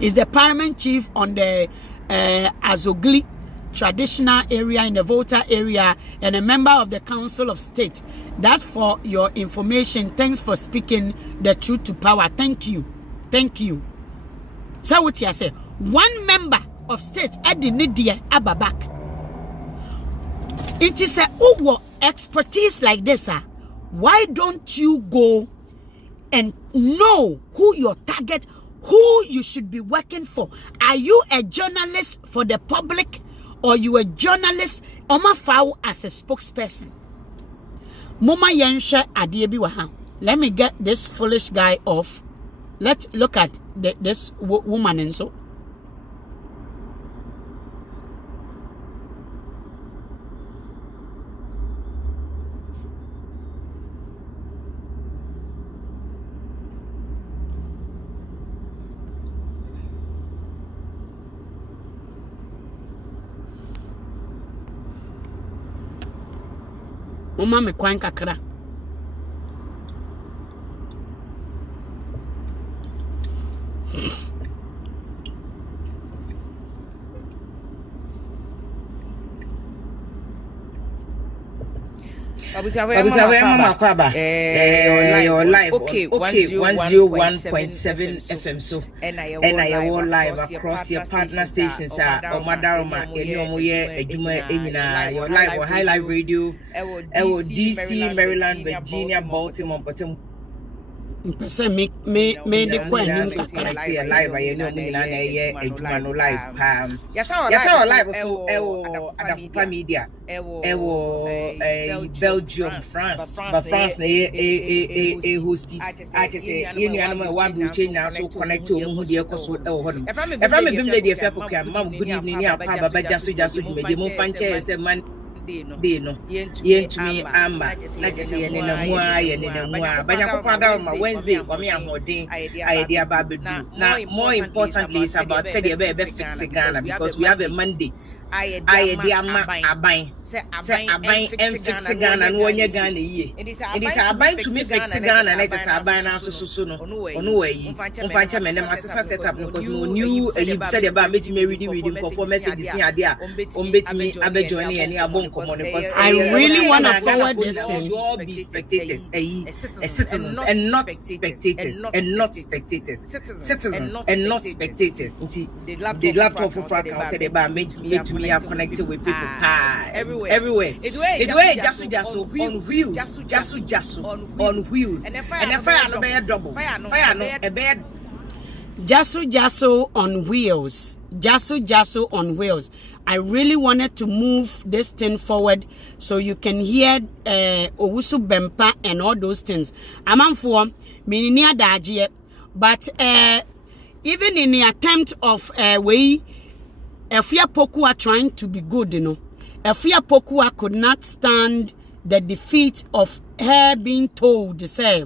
Is the paramount chief on the Azogli traditional area in the Volta area and a member of the Council of State. That's for your information. Thanks for speaking the truth to power. Thank you. Thank you. So what you say? One member of state at the Nidia Ababak. It is a expertise like this. Why don't you go and know who your target, who you should be working for? Are you a journalist for the public? Or you a journalist or my foul as a spokesperson? Mama Yensha Adiebi Waha. Let me get this foolish guy off. Let's look at this woman and so. Mama me kwan kakra. Your live. Okay, 101.7 FM. So, and I will live across your partner stations. Omadaroma, your live or High Live Radio, DC, Maryland, Virginia, Baltimore, Baltimore. Person me the coin live yes our live so Adom Media Belgium France but France na host I just say you animal one change now so connect to who dey cause so hodom if I'm bim dey aPokua mam good evening ya pa baba jaso me dey mo fanche say man dey no yentumi amba na just say ne na mu banya kokwada ma Wednesday for me amodin idea babedu now more importantly is about say the be fix Ghana because we have a mandate aye di ama aban se aban fix Ghana no onye Ghana ye it is aban to me fix Ghana na just aban na so no ono we mfancha me dem asesa set up because no new you said about me reading for messages ni ade a ombetimi abejo ne ani abon komo ne because I really want to forward this thing. Be spectators citizens and not spectators citizens and not spectators. The laptop for Frank said about me are connected with people everywhere. It's way jasu on wheels on wheels and if fire no be double fire no a bed Jasu on wheels. Jasu on wheels. I really wanted to move this thing forward so you can hear Owusu Bempa and all those things. Amanfo mininia daje, but even in the attempt of aPokua trying to be good, you know, aPokua could not stand the defeat of her being told, say,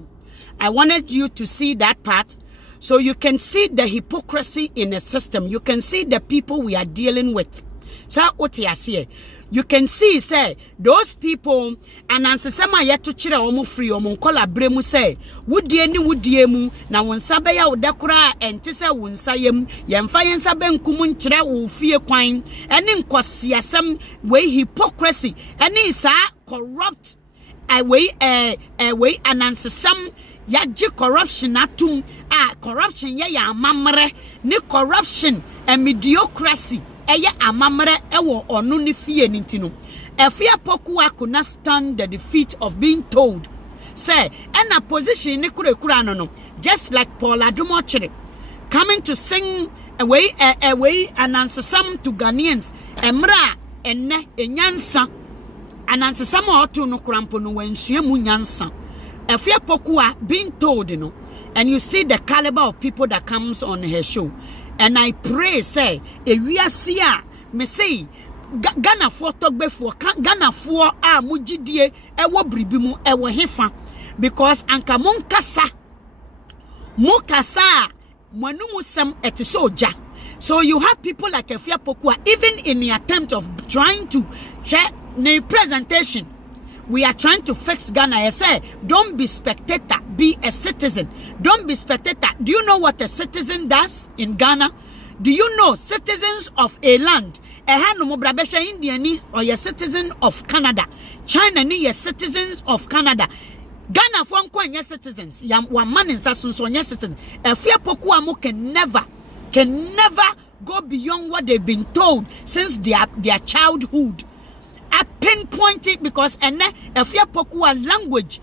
I wanted you to see that part so you can see the hypocrisy in the system. You can see the people we are dealing with. You can see, say, those people, and ansesama yetu chira omu free omu nkola bremu say, wudie mu, na wonsabe ya udakura entise wonsayem, yemfa yensabe nkumu nchira ufie kwine, eni nkwasiyasem, wey hypocrisy, eni isa corrupt, wey anansesam, yaji corruption atum, corruption ya amamre, ni corruption, mediocracy, eye amamre ewo onu ni fie nintino aPokua could not stand the defeat of being told say and a position ni kura no just like Adom Otchery coming to sing away and answer some to Ghanaians emra enne enyansa and answer some otu no krampo no wensua mu nyansa aPokua being told, you know, and you see the caliber of people that comes on her show. And I pray, say, we are here, me say, Ghana for talk before, Ghana for mujidie, ewo bribimu, ewo hefa, because anka monkasa, mwanumusem etisoja. So you have people like aPokua, even in the attempt of trying to share the presentation. We are trying to fix Ghana. I say, don't be spectator, be a citizen. Don't be spectator. Do you know what a citizen does in Ghana? Do you know citizens of a land? India ni or a citizen of Canada. China ni a citizens of Canada. Ghana for your citizens. One man is a citizen. aPokua mo can never go beyond what they've been told since their childhood. I pinpoint it because aPokua language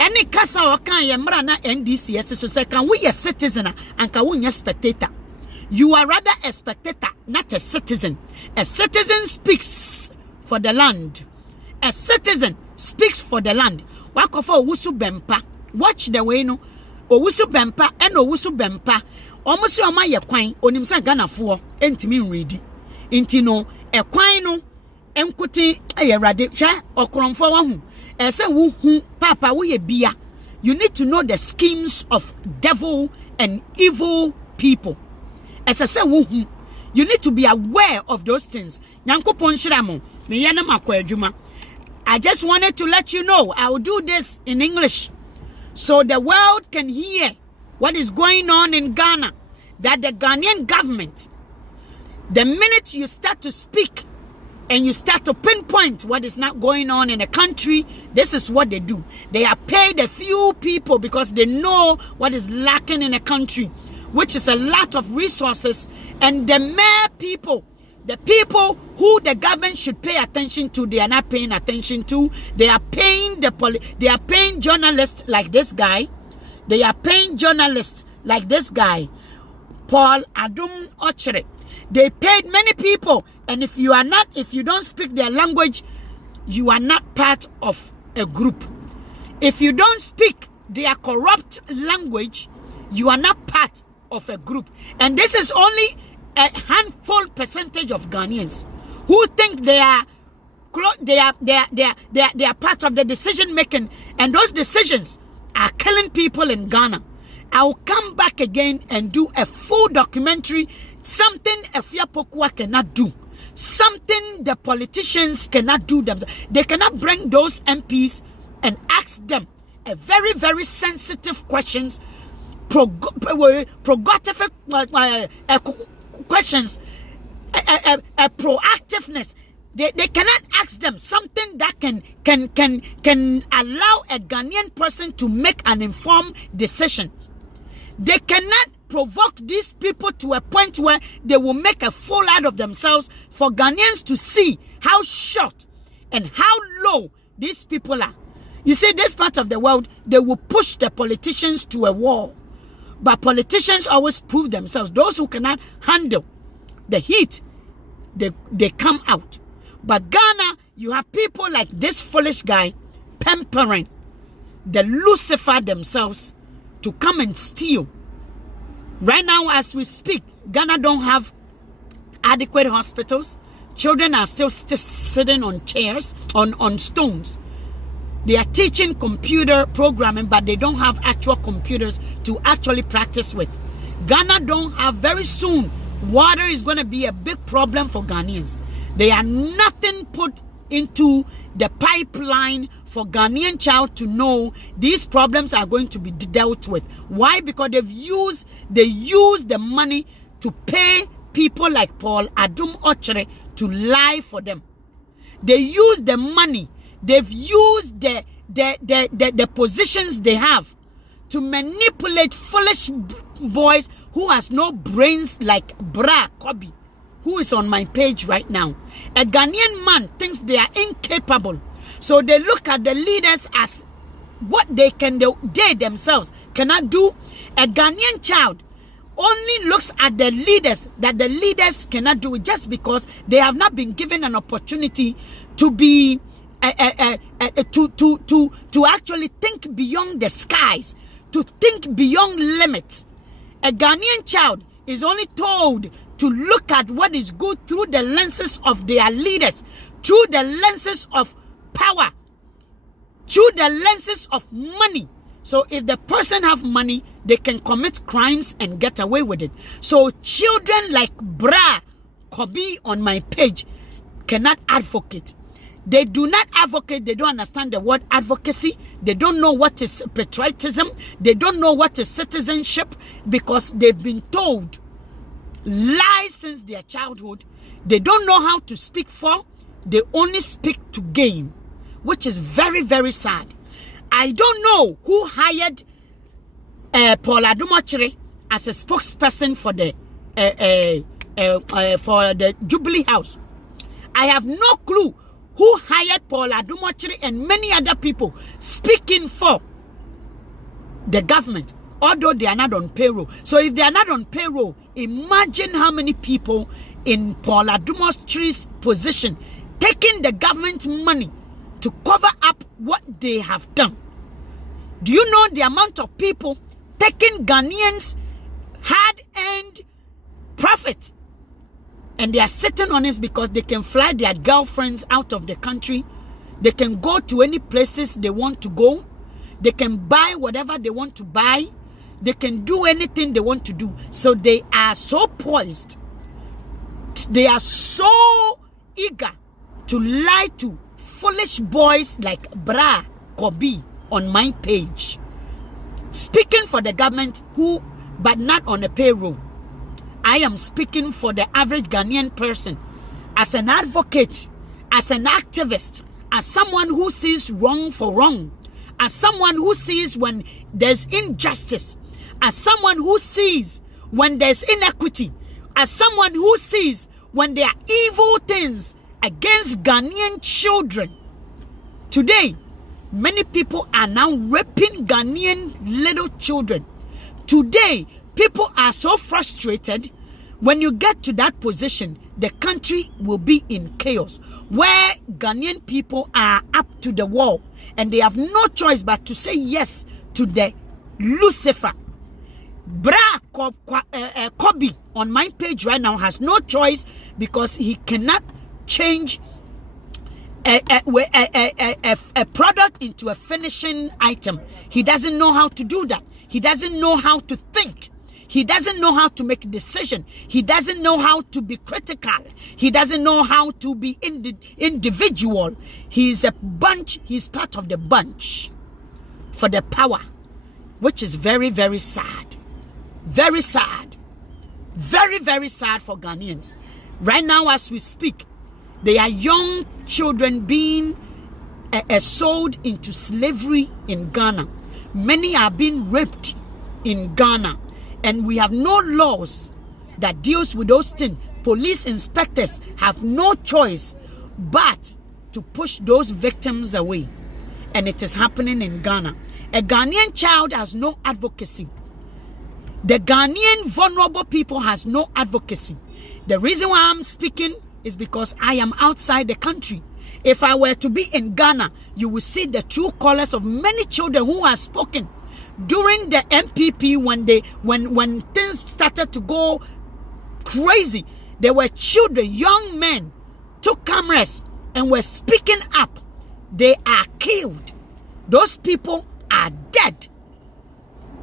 any kasa or kan yemra na NDCS so say can we a citizen and can we a spectator. You are rather a spectator, not a citizen. A citizen speaks for the land. A citizen speaks for the land. Wakofo Owusu Bempa. Watch the way no. Owusu Bempa and Owusu Bempa. Almost your my kwan onimsa Ghana for entimi ready. Intino e kwan no enkuti ayerade hwa okromfo wa hu ese wo hu papa wo ye bia. You need to know the schemes of devil and evil people. As I say, you need to be aware of those things. I just wanted to let you know, I will do this in English so the world can hear what is going on in Ghana. That the Ghanaian government, the minute you start to speak and you start to pinpoint what is not going on in a country, this is what they do. They are paid a few people because they know what is lacking in a country, which is a lot of resources, and the mere people, the people who the government should pay attention to, they are not paying attention to. They are paying they are paying journalists like this guy. They are paying journalists like this guy, Adom Otchery. They paid many people, and if you don't speak their language, you are not part of a group. If you don't speak their corrupt language, you are not part of a group. And this is only a handful percentage of Ghanaians who think they are part of the decision making, and those decisions are killing people in Ghana. I will come back again and do a full documentary, something aPokua cannot do, something the politicians cannot do themselves. They cannot bring those MPs and ask them a very, very sensitive questions, provocative questions, proactiveness. They cannot ask them something that can allow a Ghanaian person to make an informed decision. They cannot provoke these people to a point where they will make a fool out of themselves for Ghanaians to see how short and how low these people are. You see, this part of the world, they will push the politicians to a wall. But politicians always prove themselves. Those who cannot handle the heat, they come out. But Ghana, you have people like this foolish guy pampering the Lucifer themselves to come and steal. Right now, as we speak, Ghana don't have adequate hospitals. Children are still sitting on chairs, on stones. They are teaching computer programming, but they don't have actual computers to actually practice with. Ghana don't have, very soon, water is going to be a big problem for Ghanaians. There are nothing put into the pipeline for Ghanaian child to know these problems are going to be dealt with. Why? Because they use the money to pay people like Paul Adom Otchery to lie for them. They use the money. They've used the positions they have to manipulate foolish boys who has no brains like Bra Kobi, who is on my page right now. A Ghanaian man thinks they are incapable. So they look at the leaders as what they themselves cannot do. A Ghanaian child only looks at the leaders that the leaders cannot do it just because they have not been given an opportunity to be to actually think beyond the skies, to think beyond limits. A Ghanaian child is only told to look at what is good through the lenses of their leaders, through the lenses of power, through the lenses of money. So if the person have money, they can commit crimes and get away with it. So children like Bra Kobi on my page cannot advocate. They do not advocate. They don't understand the word advocacy. They don't know what is patriotism. They don't know what is citizenship, because they've been told lies since their childhood. They don't know how to speak for. They only speak to gain, which is very, very sad. I don't know who hired Paul Adom Otchery as a spokesperson for the Jubilee House. I have no clue who hired Paul Adom Otchery and many other people speaking for the government, although they are not on payroll. So if they are not on payroll, imagine how many people in Paul Adom Otchery's position taking the government money to cover up what they have done. Do you know the amount of people taking Ghanaians' hard-earned profit, and they are sitting on it because they can fly their girlfriends out of the country? They can go to any places they want to go. They can buy whatever they want to buy. They can do anything they want to do. So they are so poised. They are so eager to lie to foolish boys like Bra Kobi on my page, speaking for the government, but not on a payroll. I am speaking for the average Ghanaian person, as an advocate, as an activist, as someone who sees wrong for wrong, as someone who sees when there's injustice, as someone who sees when there's inequity, as someone who sees when there are evil things against Ghanaian children. Today, many people are now raping Ghanaian little children. Today, people are so frustrated. When you get to that position, the country will be in chaos, where Ghanaian people are up to the wall and they have no choice but to say yes to the Lucifer. Bra Kobi on my page right now has no choice, because he cannot change a product into a finishing item. He doesn't know how to do that. He doesn't know how to think. He doesn't know how to make a decision. He doesn't know how to be critical. He doesn't know how to be individual. He's a bunch. He's part of the bunch for the power, which is very, very sad. Very sad. Very, very sad for Ghanaians. Right now, as we speak, there are young children being sold into slavery in Ghana. Many are being raped in Ghana, and we have no laws that deals with those things. Police inspectors have no choice but to push those victims away, and it is happening in Ghana. A Ghanaian child has no advocacy. The Ghanaian vulnerable people has no advocacy. The reason why I'm speaking is because I am outside the country. If I were to be in Ghana, you will see the true colors of many children who have spoken during the NPP when things started to go crazy. There were children, young men, took cameras and were speaking up. They are killed. Those people are dead.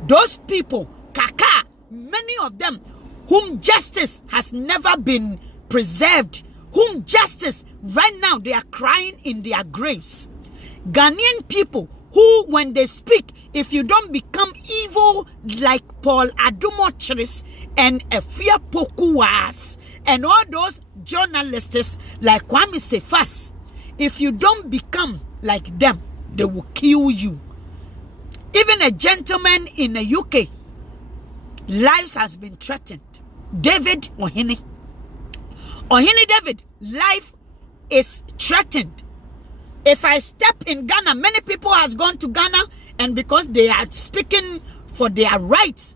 Those people, Kaka, many of them, whom justice has never been preserved, whom justice, right now, they are crying in their graves. Ghanaian people who, when they speak, if you don't become evil like Paul Adom Otchery and aPokua and all those journalists like Kwame Sefas, if you don't become like them, they will kill you. Even a gentleman in the UK, lives has been threatened. David Ohene David, life is threatened. If I step in Ghana, many people has gone to Ghana, and because they are speaking for their rights,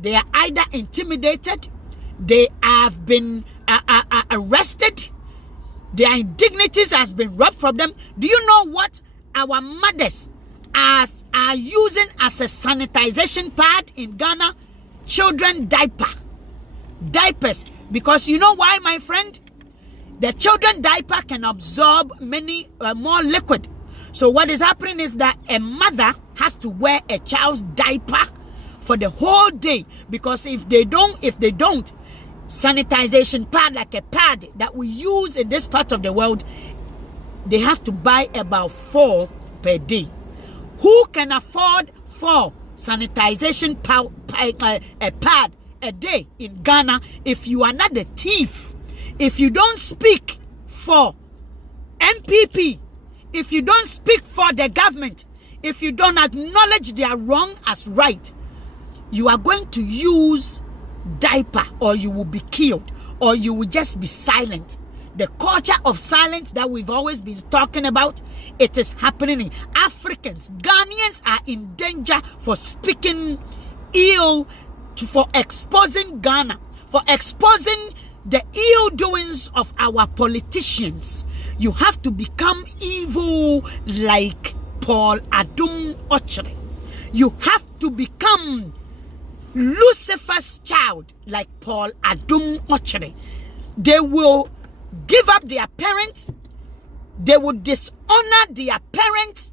they are either intimidated, they have been arrested, their indignities has been robbed from them. Do you know what our mothers are using as a sanitization pad in Ghana? Children diapers. Because you know why, my friend? The children diaper can absorb many more liquid. So what is happening is that a mother has to wear a child's diaper for the whole day, because if they don't sanitization pad, like a pad that we use in this part of the world, they have to buy about 4 per day. Who can afford 4 sanitization pad a day in Ghana if you are not a thief? If you don't speak for NPP, if you don't speak for the government, if you don't acknowledge their wrong as right, you are going to use diaper, or you will be killed, or you will just be silent. The culture of silence that we've always been talking about, it is happening. Africans, Ghanaians are in danger for speaking ill, for exposing Ghana, for exposing the ill doings of our politicians. You have to become evil like Paul Adom Otchery. You have to become Lucifer's child like Paul Adom Otchery. They will give up their parents. They will dishonor their parents.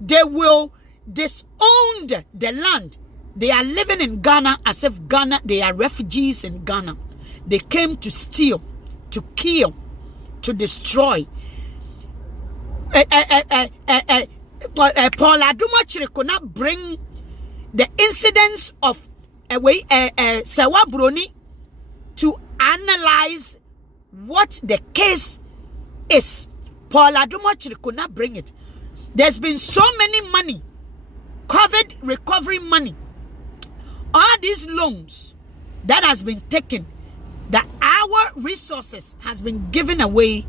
They will disown the land. They are living in Ghana as if Ghana, they are refugees in Ghana. They came to steal, to kill, to destroy. Paul Adom Otchery could not bring the incidents of Sewa Broni to analyze what the case is. Paul Adom Otchery could not bring it. There's been so many money, COVID recovery money, all these loans that has been taken, that our resources has been given away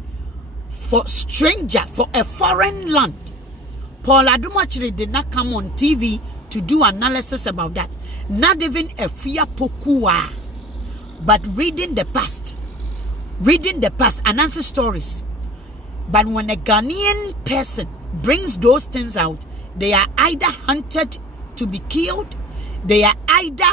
for stranger, for a foreign land. Paul Adom Otchery did not come on TV to do analysis about that. Not even aPokua, but reading the past, and answer stories. But when a Ghanaian person brings those things out, they are either hunted to be killed, they are either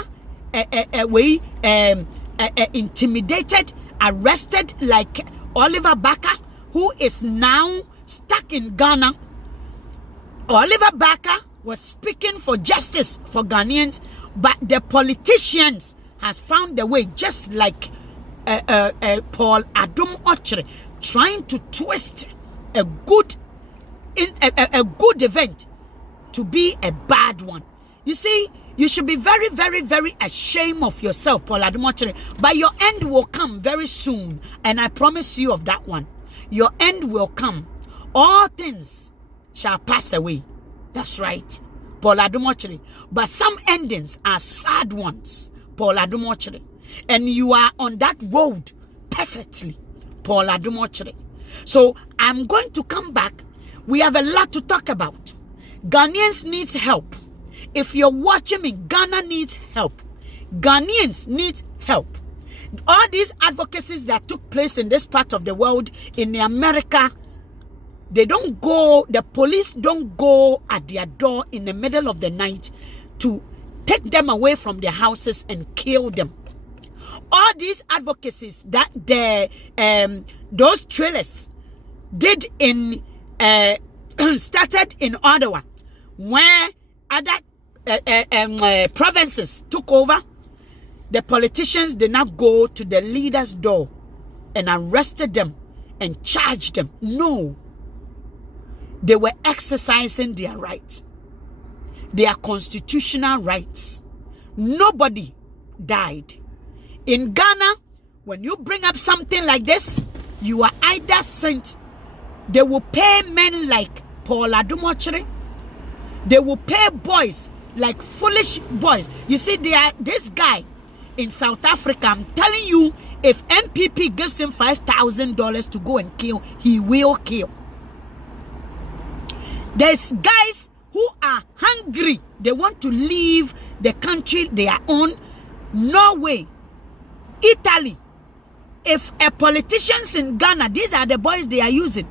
intimidated, arrested, like Oliver Barker, who is now stuck in Ghana. Oliver Barker was speaking for justice for Ghanaians, But the politicians has found a way, just like Paul Adom Otchery, trying to twist a good event to be a bad one. You see, you should be very, very, very ashamed of yourself, Paul Adom Otchery. But your end will come very soon, and I promise you of that one. Your end will come. All things shall pass away. That's right, Paul Adom Otchery. But some endings are sad ones, Paul Adom Otchery. And you are on that road perfectly, Paul Adom Otchery. So I'm going to come back. We have a lot to talk about. Ghanaians need help. If you're watching me, Ghana needs help. Ghanaians need help. All these advocacies that took place in this part of the world, in America, they don't go, the police don't go at their door in the middle of the night to take them away from their houses and kill them. All these advocacies that those trailers did in started in Ottawa, where other provinces took over, the politicians did not go to the leader's door and arrested them and charged them. No. They were exercising their rights, their constitutional rights. Nobody died. In Ghana, when you bring up something like this, you are either sent. They will pay men like Paul Adom Otchery. They will pay boys like foolish boys. You see, they are this guy in South Africa. I'm telling you, if NPP gives him $5,000 to go and kill, he will kill. There's guys who are hungry. They want to leave the country they are on. Norway, Italy. If a politicians in Ghana, these are the boys they are using.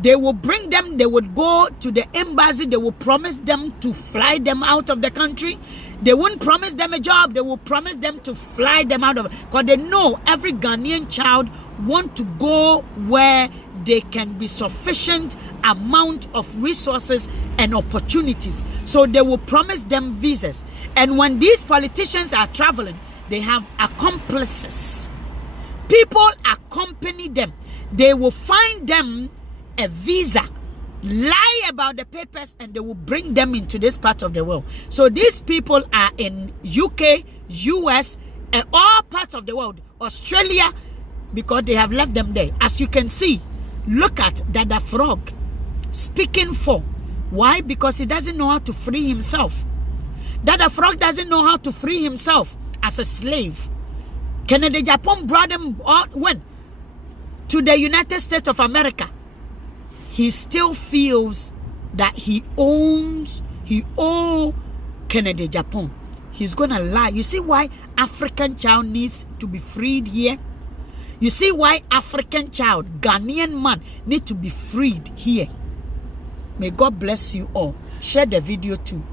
They will bring them, they would go to the embassy, they will promise them to fly them out of the country. They won't promise them a job, they will promise them to fly them out of it. Because they know every Ghanaian child want to go where they can be sufficient amount of resources and opportunities. So they will promise them visas. And when these politicians are traveling, they have accomplices. People accompany them. They will find them a visa, lie about the papers, and they will bring them into this part of the world. So these people are in UK, US, and all parts of the world, Australia, because they have left them there. As you can see, look at Dada Frog speaking for. Why? Because he doesn't know how to free himself. Dada Frog doesn't know how to free himself as a slave. Kennedy Japan brought him when? To the United States of America. He still feels that he owes Kennedy Japan. He's gonna lie. You see why African child needs to be freed here? You see why African child, Ghanaian man, need to be freed here? May God bless you all. Share the video too.